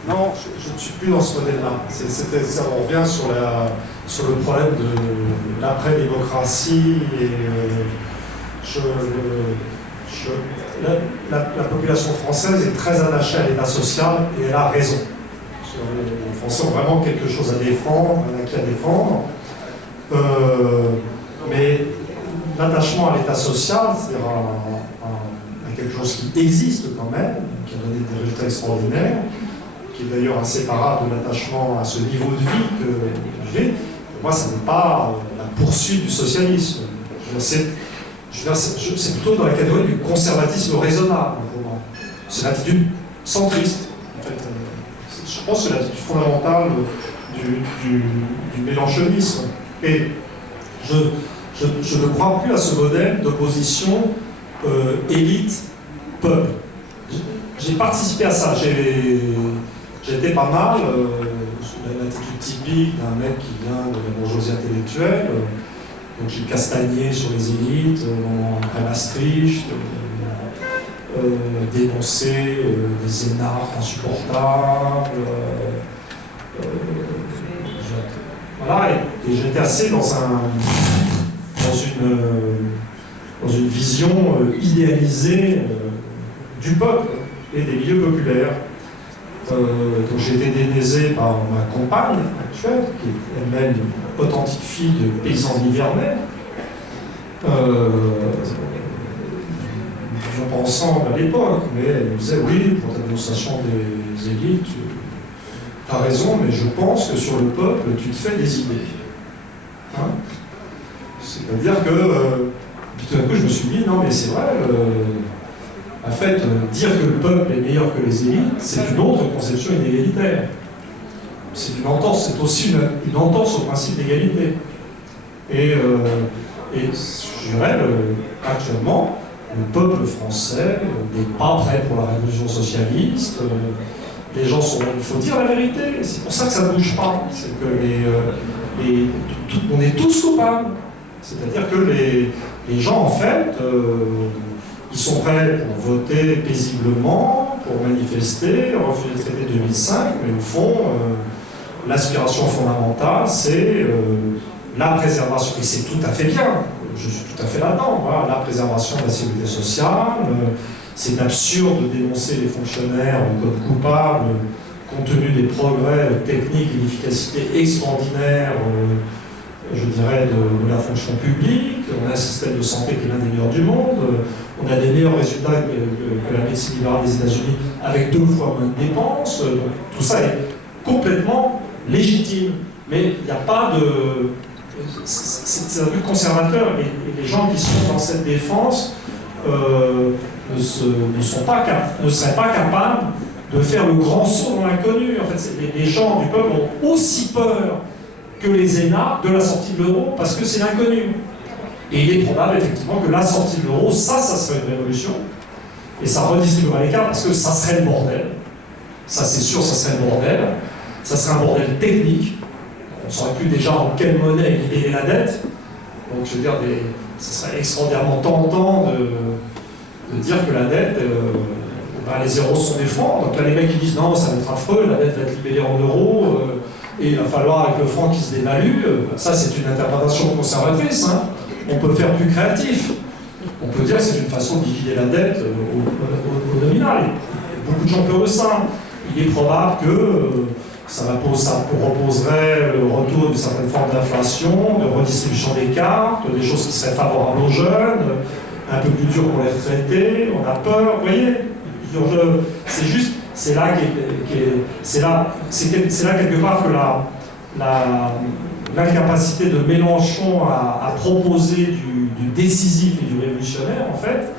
Non, je ne suis plus dans ce modèle-là. On revient sur le problème de l'après-démocratie et la population française est très attachée à l'État social et elle a raison. Les Français ont vraiment quelque chose à défendre, un acquis à défendre. Mais l'attachement à l'État social, c'est-à-dire à quelque chose qui existe quand même, qui a donné des résultats extraordinaires, qui est d'ailleurs inséparable de l'attachement à ce niveau de vie que j'ai, pour moi, ça n'est pas la poursuite du socialisme. C'est plutôt dans la catégorie du conservatisme raisonnable. C'est l'attitude centriste. En fait. Je pense que c'est l'attitude fondamentale du mélanchonisme. Et je ne crois plus à ce modèle d'opposition élite-peuple. J'ai participé à ça. J'étais pas mal, l'attitude typique d'un mec qui vient de la bourgeoisie intellectuelle. Donc j'ai castagné sur les élites, après Maastricht, dénoncé des énarques insupportables. Voilà, et j'étais assez dans une vision idéalisée du peuple et des milieux populaires. Donc j'ai été déniaisé par ma compagne actuelle, qui est elle-même une authentique fille de paysans nivernais. Nous pas ensemble à l'époque, mais elle me disait oui, pour ta dénonciation des élites, tu as raison, mais je pense que sur le peuple, tu te fais des idées. Hein? C'est-à-dire que, puis tout d'un coup, je me suis dit, non mais c'est vrai, en fait, dire que le peuple est meilleur que les élites, c'est une autre conception inégalitaire. C'est une entorse, c'est aussi une entorse au principe d'égalité. Et je dirais, actuellement, le peuple français n'est pas prêt pour la révolution socialiste. Les gens sont... Il faut dire la vérité, c'est pour ça que ça ne bouge pas. C'est que on est tous coupables. C'est-à-dire que les gens, en fait, ils sont prêts pour voter paisiblement, pour manifester, refuser le traité de 2005, mais au fond, l'aspiration fondamentale, c'est la préservation, et c'est tout à fait bien, je suis tout à fait là-dedans, voilà, la préservation de la sécurité sociale. C'est absurde de dénoncer les fonctionnaires comme coupables, compte tenu des progrès techniques et d'efficacité extraordinaires, je dirais, de la fonction publique. On a un système de santé qui est l'un des meilleurs du monde. On a des meilleurs résultats que la médecine libérale des États-Unis, avec 2 fois moins de dépenses. Donc, tout ça est complètement légitime. Mais il n'y a pas de... C'est un but conservateur. Et les gens qui sont dans cette défense ne seraient pas capables de faire le grand saut dans l'inconnu. En fait, les gens du peuple ont aussi peur que les énarques de la sortie de l'euro, parce que c'est l'inconnu. Et il est probable, effectivement, que la sortie de l'euro, ça serait une révolution, et ça redistribuerait les cartes, parce que ça serait le bordel. Ça, c'est sûr, ça serait le bordel. Ça serait un bordel technique. On ne saurait plus déjà en quelle monnaie libérer la dette. Donc, je veux dire, ça serait extraordinairement tentant de dire que la dette, les zéros sont des francs. Donc là, les mecs qui disent non, ça va être affreux, la dette va être libellée en euros, et il va falloir avec le franc qui se dévalue. Ça, c'est une interprétation conservatrice. Hein. On peut faire plus créatif. On peut dire que c'est une façon de diviser la dette au nominal. Beaucoup de gens peuvent ça. Il est probable que ça reposerait le retour d'une certaine forme d'inflation, de redistribution des cartes, des choses qui seraient favorables aux jeunes, un peu plus dur pour les retraités, on a peur, vous voyez. C'est juste, c'est là quelque part que l'incapacité de Mélenchon à proposer du décisif et du révolutionnaire, en fait,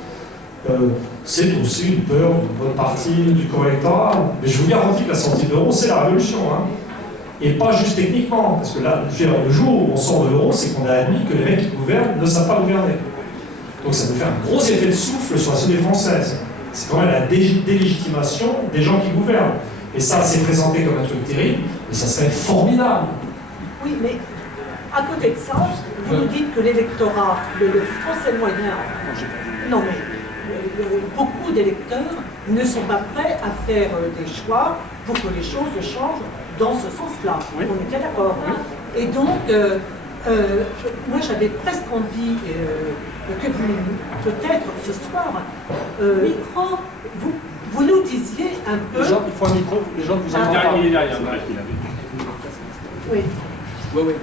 c'est aussi une peur d'une bonne partie du corps électoral. Mais je vous garantis que la sortie de l'euro, c'est la révolution. Hein. Et pas juste techniquement, parce que là, le jour où on sort de l'euro, c'est qu'on a admis que les mecs qui gouvernent ne savent pas gouverner. Donc ça peut faire un gros effet de souffle sur la société française. C'est quand même la délégitimation des gens qui gouvernent. Et ça, c'est présenté comme un truc terrible, mais ça serait formidable. Oui, mais à côté de ça, vous nous dites que l'électorat, le français moyen, non mais beaucoup d'électeurs ne sont pas prêts à faire des choix pour que les choses changent dans ce sens-là. Oui. On est bien d'accord. Hein. Et donc, moi j'avais presque envie que vous, peut-être ce soir, vous nous disiez un peu... Il faut un micro, les gens vous entendent. Il est derrière. Oui. Oui, oui.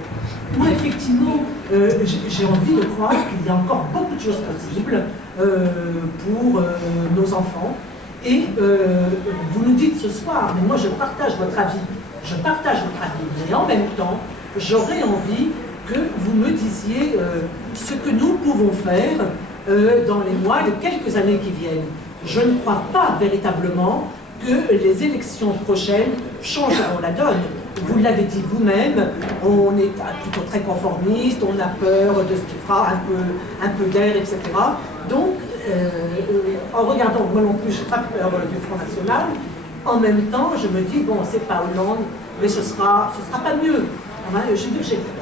Moi, effectivement, j'ai envie de croire qu'il y a encore beaucoup de choses possibles pour nos enfants. Et vous nous dites ce soir, mais moi je partage votre avis. Je partage votre avis. Mais en même temps, j'aurais envie que vous me disiez ce que nous pouvons faire dans les mois, les quelques années qui viennent. Je ne crois pas véritablement que les élections prochaines changeront la donne. Vous l'avez dit vous-même, on est plutôt très conformiste, on a peur de ce qui fera un peu d'air, etc. Donc, en regardant, moi non plus, je n'ai pas peur du Front National, en même temps, je me dis, bon, c'est pas Hollande, mais ce sera pas mieux.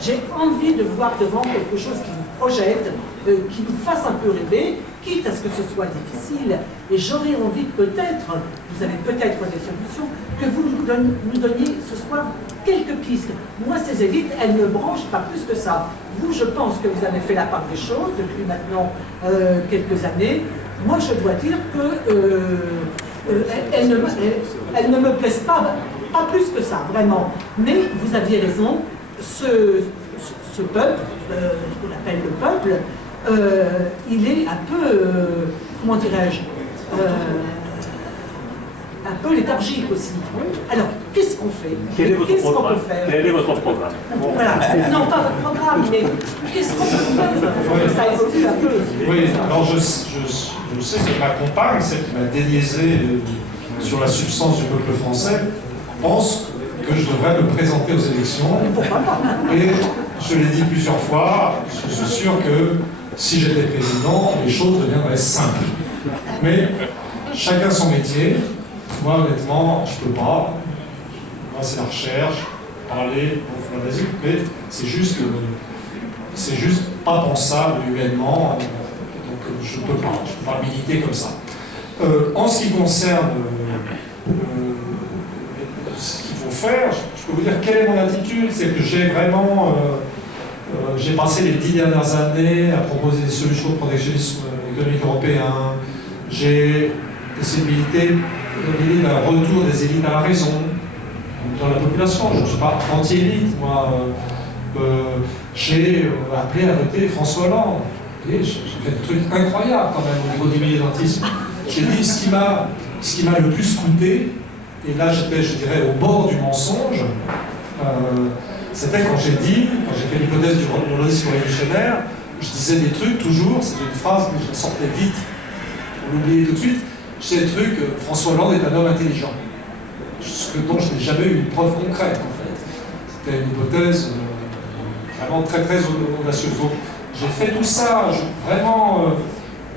J'ai envie de voir devant quelque chose qui nous projette, qui nous fasse un peu rêver, quitte à ce que ce soit difficile. Et j'aurais envie peut-être, vous avez peut-être des solutions, que vous nous donniez ce soir quelques pistes. Moi, ces élites, elles ne branchent pas plus que ça. Vous, je pense que vous avez fait la part des choses depuis maintenant quelques années. Moi, je dois dire que elles ne me plaisent pas plus que ça, vraiment. Mais vous aviez raison, ce peuple, ce qu'on appelle le peuple, il est un peu, comment dirais-je, un peu léthargique aussi. Alors, qu'est-ce qu'on fait? Qu'est-ce qu'on peut faire? Quel est votre programme? Voilà. Non, pas votre programme, mais qu'est-ce qu'on peut faire pour que ça évolue un peu? Oui, alors je sais que ma compagne, celle qui m'a déliaisé sur la substance du peuple français, pense que je devrais me présenter aux élections. Et je l'ai dit plusieurs fois, je suis sûr que si j'étais président, les choses deviendraient simples. Mais chacun son métier. Moi, honnêtement, je peux pas. Moi, c'est la recherche, parler, mais c'est juste pas pensable humainement. Donc, je peux pas militer comme ça. En ce qui concerne ce qu'il faut faire, je peux vous dire quelle est mon attitude. C'est que j'ai vraiment, j'ai passé les 10 dernières années à proposer des solutions de protectionnisme économique européen. J'ai essayé de militer d'un retour des élites à la raison dans la population. Je ne suis pas anti-élite, moi. J'ai appelé à voter François Hollande. Et j'ai fait des trucs incroyables quand même au niveau du militantisme. J'ai dit ce qui m'a le plus coûté, et là j'étais, je dirais, au bord du mensonge, c'était quand j'ai fait l'hypothèse du journalisme révolutionnaire, je disais des trucs toujours, c'était une phrase, mais je la sortais vite, pour l'oublier tout de suite. Je disais des trucs, François Hollande est un homme intelligent. Ce dont je n'ai jamais eu une preuve concrète, en fait. C'était une hypothèse vraiment très très audacieuse. Donc j'ai fait tout ça, vraiment,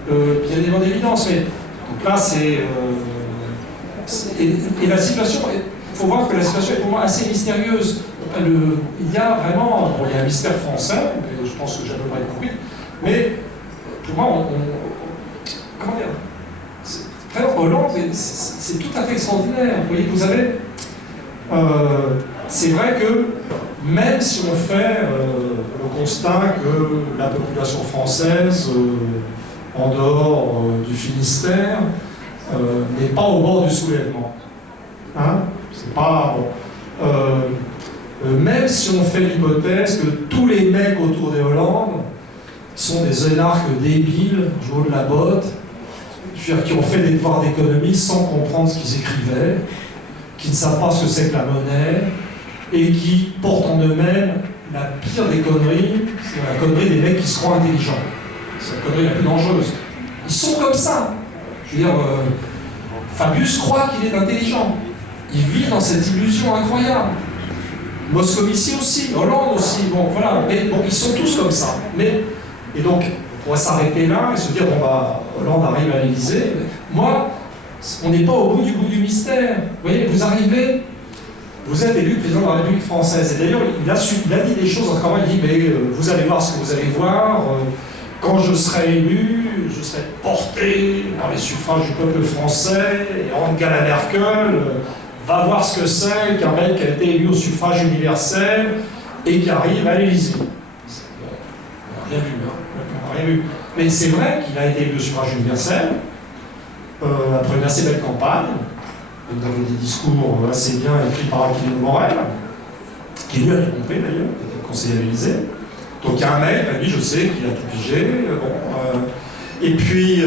bien évidemment d'évidence, mais donc là c'est... et la situation, il faut voir que la situation est pour moi assez mystérieuse. Il y a vraiment, bon, il y a un mystère français, mais je pense que j'ai à peu près compris, mais pour moi, comment dire, Hollande, c'est tout à fait extraordinaire. Vous voyez, vous avez, c'est vrai que même si on fait le constat que la population française, en dehors du Finistère, n'est pas au bord du soulèvement. Hein? C'est pas bon. Même si on fait l'hypothèse que tous les mecs autour des Hollande sont des énarques débiles, jouant de la botte, qui ont fait des devoirs d'économie sans comprendre ce qu'ils écrivaient, qui ne savent pas ce que c'est que la monnaie, et qui portent en eux-mêmes la pire des conneries, c'est la connerie des mecs qui se croient intelligents. C'est la connerie la plus dangereuse. Ils sont comme ça. Je veux dire, Fabius croit qu'il est intelligent. Il vit dans cette illusion incroyable. Moscovici aussi, Hollande aussi, bon voilà, mais bon, ils sont tous comme ça. Et donc, on va s'arrêter là et se dire, bon bah, Hollande arrive à l'Élysée. Moi, on n'est pas au bout du mystère. Vous voyez, vous arrivez, vous êtes élu président de la République française. Et d'ailleurs, il a dit des choses autrement. Il dit, mais vous allez voir ce que vous allez voir. Quand je serai élu, je serai porté par les suffrages du peuple français. Et Angela Merkel va voir ce que c'est qu'un mec qui a été élu au suffrage universel et qui arrive à l'Élysée. On n'a rien vu, hein. On n'a rien vu. Mais c'est vrai qu'il a été élu au suffrage universel après une assez belle campagne. Vous avez des discours assez bien écrits par Aquilino Morel, qui lui a compris d'ailleurs, qui était conseiller à l'Élysée. Donc il y a un mec, lui je sais qu'il a tout pigé. Et puis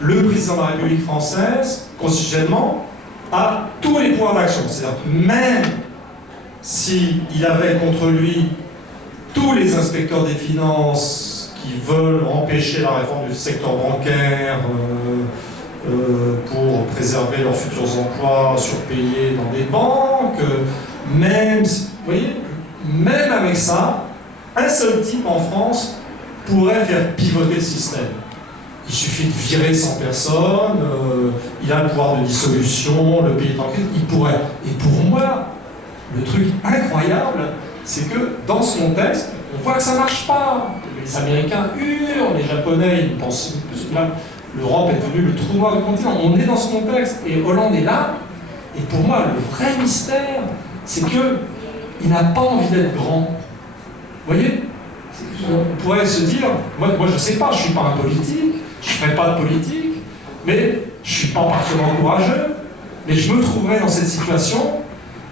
le président de la République française, constitutionnellement, a tous les pouvoirs d'action. C'est-à-dire même s'il avait contre lui tous les inspecteurs des finances qui veulent empêcher la réforme du secteur bancaire, pour préserver leurs futurs emplois surpayés dans des banques, même, vous voyez, même avec ça, un seul type en France pourrait faire pivoter le système. Il suffit de virer 100 personnes, il a le pouvoir de dissolution, le pays est en crise, il pourrait. Et pour moi, le truc incroyable, c'est que dans ce contexte, on voit que ça ne marche pas. Les Américains hurlent, les Japonais, ils pensent que là, l'Europe est devenue le trou noir du continent. On est dans ce contexte et Hollande est là. Et pour moi, le vrai mystère, c'est qu'il n'a pas envie d'être grand. Vous voyez? On pourrait se dire, moi je ne sais pas, je ne suis pas un politique, je ne ferai pas de politique, mais je ne suis pas particulièrement courageux, mais je me trouverais dans cette situation,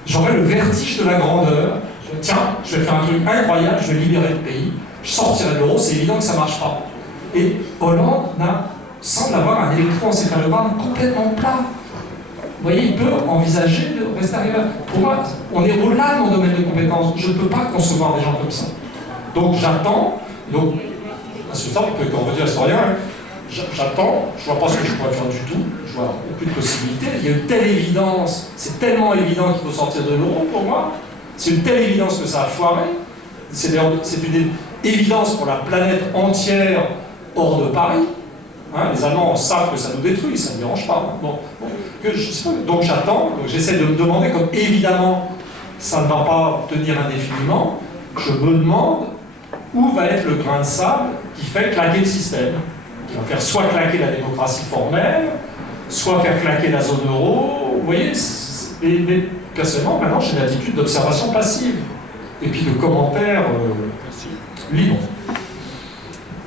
j'aurais le vertige de la grandeur. Tiens, je vais faire un truc incroyable, je vais libérer le pays, je sortirai de l'euro, c'est évident que ça ne marche pas. Et Hollande semble avoir un électroencéphalogramme complètement plat. Vous voyez, il peut envisager de rester arrivé. Pour moi, on est au-delà de mon domaine de compétences. Je ne peux pas concevoir des gens comme ça. Donc j'attends, à ce stade, quand on veut dire historien, j'attends, je ne vois pas ce que je pourrais faire du tout, je vois aucune possibilité. Il y a une telle évidence, c'est tellement évident qu'il faut sortir de l'euro pour moi, c'est une telle évidence que ça a foiré, c'est une évidence pour la planète entière hors de Paris. Hein, les Allemands savent que ça nous détruit, ça ne me dérange pas. Donc j'attends, j'essaie de me demander, comme évidemment ça ne va pas tenir indéfiniment, je me demande où va être le grain de sable qui fait claquer le système, qui va faire soit claquer la démocratie formelle, soit faire claquer la zone euro. Vous voyez, mais personnellement, maintenant j'ai une attitude d'observation passive et puis de commentaires libres.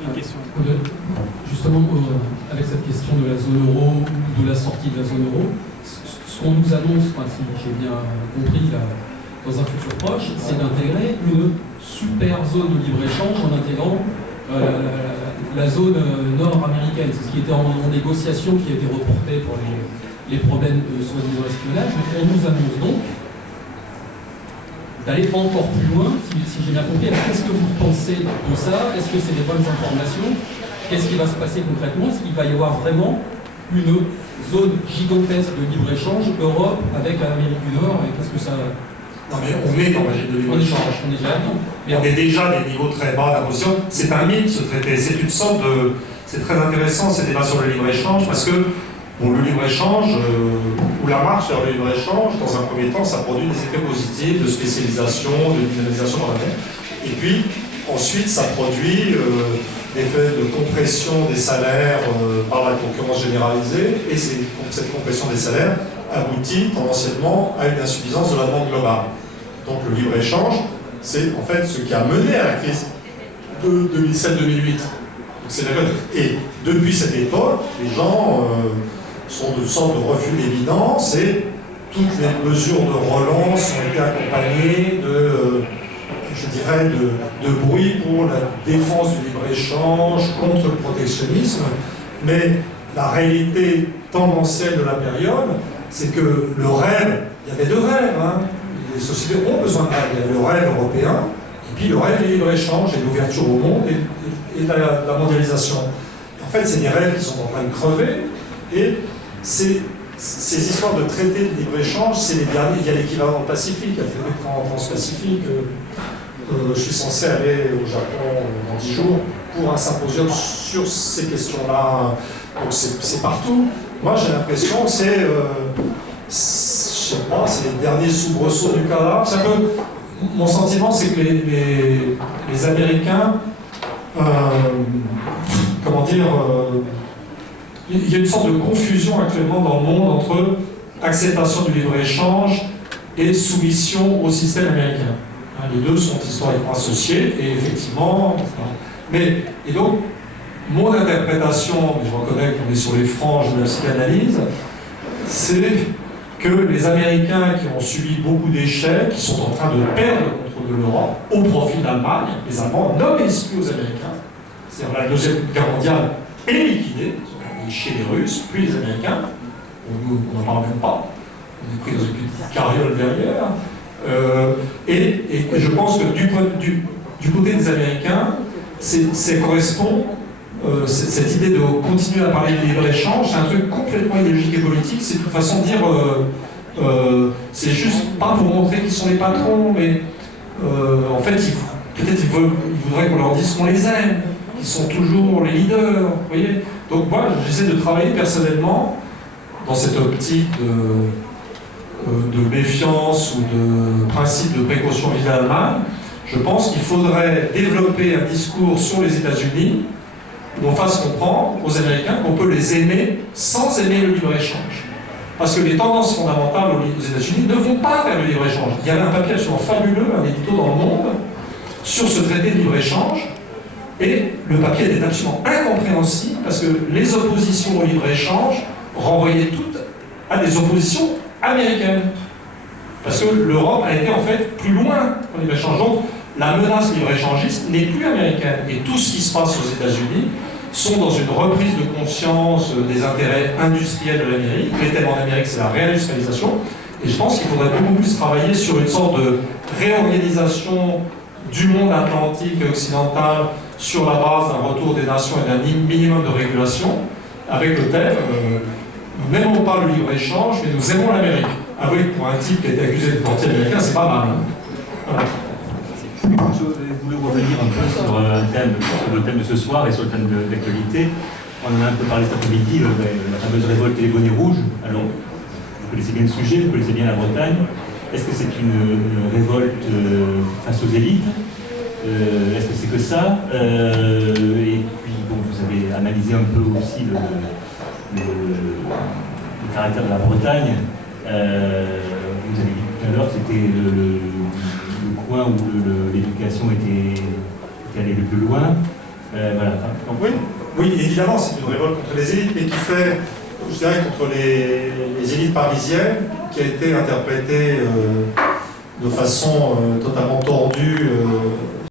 Une question. Justement, avec cette question de la zone euro ou de la sortie de la zone euro, ce qu'on nous annonce, si j'ai bien compris là, dans un futur proche, c'est d'intégrer une super zone de libre-échange en intégrant la zone nord-américaine. C'est ce qui était en négociation, qui a été reporté pour les problèmes soi-disant espionnage. On nous annonce donc d'aller encore plus loin, si j'ai bien compris. Qu'est-ce que vous pensez de ça? Est-ce que c'est des bonnes informations? Qu'est-ce qui va se passer concrètement? Est-ce qu'il va y avoir vraiment une zone gigantesque de libre-échange, Europe avec l'Amérique du Nord? Et qu'est-ce que ça... Non mais on est dans le régime de libre-échange. On est déjà là-dedans. On est déjà à des niveaux très bas d'imposition. C'est un mythe ce traité. C'est une sorte de... C'est très intéressant ces débats sur le libre-échange parce que bon, le libre-échange, ou la marche vers le libre-échange, dans un premier temps, ça produit des effets positifs de spécialisation, de dynamisation dans la mer. Et puis, ensuite, ça produit l'effet de compression des salaires par la concurrence généralisée. Et cette compression des salaires aboutit tendanciellement à une insuffisance de la demande globale. Donc le libre-échange, c'est en fait ce qui a mené à la crise de 2007-2008. Et depuis cette époque, les gens sont de sorte de refus d'évidence et toutes les mesures de relance ont été accompagnées de bruit pour la défense du libre-échange, contre le protectionnisme. Mais la réalité tendancielle de la période, c'est que le rêve, il y avait deux rêves, hein. Les sociétés ont besoin de rêve. Il y avait le rêve européen, et puis le rêve du libre-échange et de l'ouverture au monde et de la mondialisation. Et en fait, c'est des rêves qui sont en train de crever, et ces histoires de traités de libre-échange, c'est les derniers. Il y a l'équivalent dans le Pacifique, il y a le traité de Trans-Pacifique. Je suis censé aller au Japon dans 10 jours pour un symposium sur ces questions-là. Donc c'est partout. Moi, j'ai l'impression que sais pas, c'est les derniers soubresauts du cadavre. C'est un peu, mon sentiment, c'est que les Américains, comment dire, il y a une sorte de confusion actuellement dans le monde entre acceptation du libre-échange et soumission au système américain. Les deux sont historiquement associés, et effectivement... et donc, mon interprétation, mais je reconnais qu'on est sur les franges de la psychanalyse, c'est que les Américains qui ont subi beaucoup d'échecs, qui sont en train de perdre le contrôle de l'Europe au profit de l'Allemagne, les Allemands n'obéissent plus aux Américains. C'est-à-dire la Deuxième Guerre mondiale est liquidée, chez les Russes, puis les Américains, on n'en parle même pas, on est pris dans une petite carriole derrière. Et je pense que du côté des Américains, ça correspond, cette idée de continuer à parler de libre-échange, c'est un truc complètement idéologique et politique, c'est une façon de dire, c'est juste pas pour montrer qu'ils sont les patrons, mais en fait, peut-être ils voudraient qu'on leur dise qu'on les aime, qu'ils sont toujours les leaders, vous voyez. Donc moi, j'essaie de travailler personnellement dans cette optique de méfiance ou de principe de précaution vis-à-vis de l'Allemagne. Je pense qu'il faudrait développer un discours sur les États-Unis où on fasse comprendre aux Américains qu'on peut les aimer sans aimer le libre-échange. Parce que les tendances fondamentales aux États-Unis ne vont pas vers le libre-échange. Il y avait un papier absolument fabuleux, un édito dans le Monde, sur ce traité de libre-échange, et le papier était absolument incompréhensible parce que les oppositions au libre-échange renvoyaient toutes à des oppositions américaines. Parce que l'Europe a été en fait plus loin au libre-échange. Donc la menace libre-échangiste n'est plus américaine. Et tout ce qui se passe aux États-Unis sont dans une reprise de conscience des intérêts industriels de l'Amérique. Les thèmes en Amérique, c'est la réindustrialisation. Et je pense qu'il faudrait beaucoup plus travailler sur une sorte de réorganisation du monde atlantique et occidental sur la base d'un retour des nations et d'un minimum de régulation, avec le thème nous n'aimons pas le libre-échange, mais nous aimons l'Amérique. Avouez que pour un type qui a été accusé de anti-américain, c'est pas mal. Voilà. Je voulais revenir un peu sur le thème de ce soir et sur le thème de l'actualité. On en a un peu parlé cet après-midi, la fameuse révolte des bonnets rouges. Alors, vous connaissez bien le sujet, vous connaissez bien la Bretagne. Est-ce que c'est une révolte face aux élites? Est-ce que c'est que ça? Et puis, bon, vous avez analysé un peu aussi le caractère de la Bretagne. Vous avez dit tout à l'heure que c'était le coin où l'éducation était allée le plus loin. Voilà. Donc, oui, évidemment, c'est une révolte contre les élites, mais qui fait, je dirais, contre les élites parisiennes, qui a été interprétée de façon totalement tordue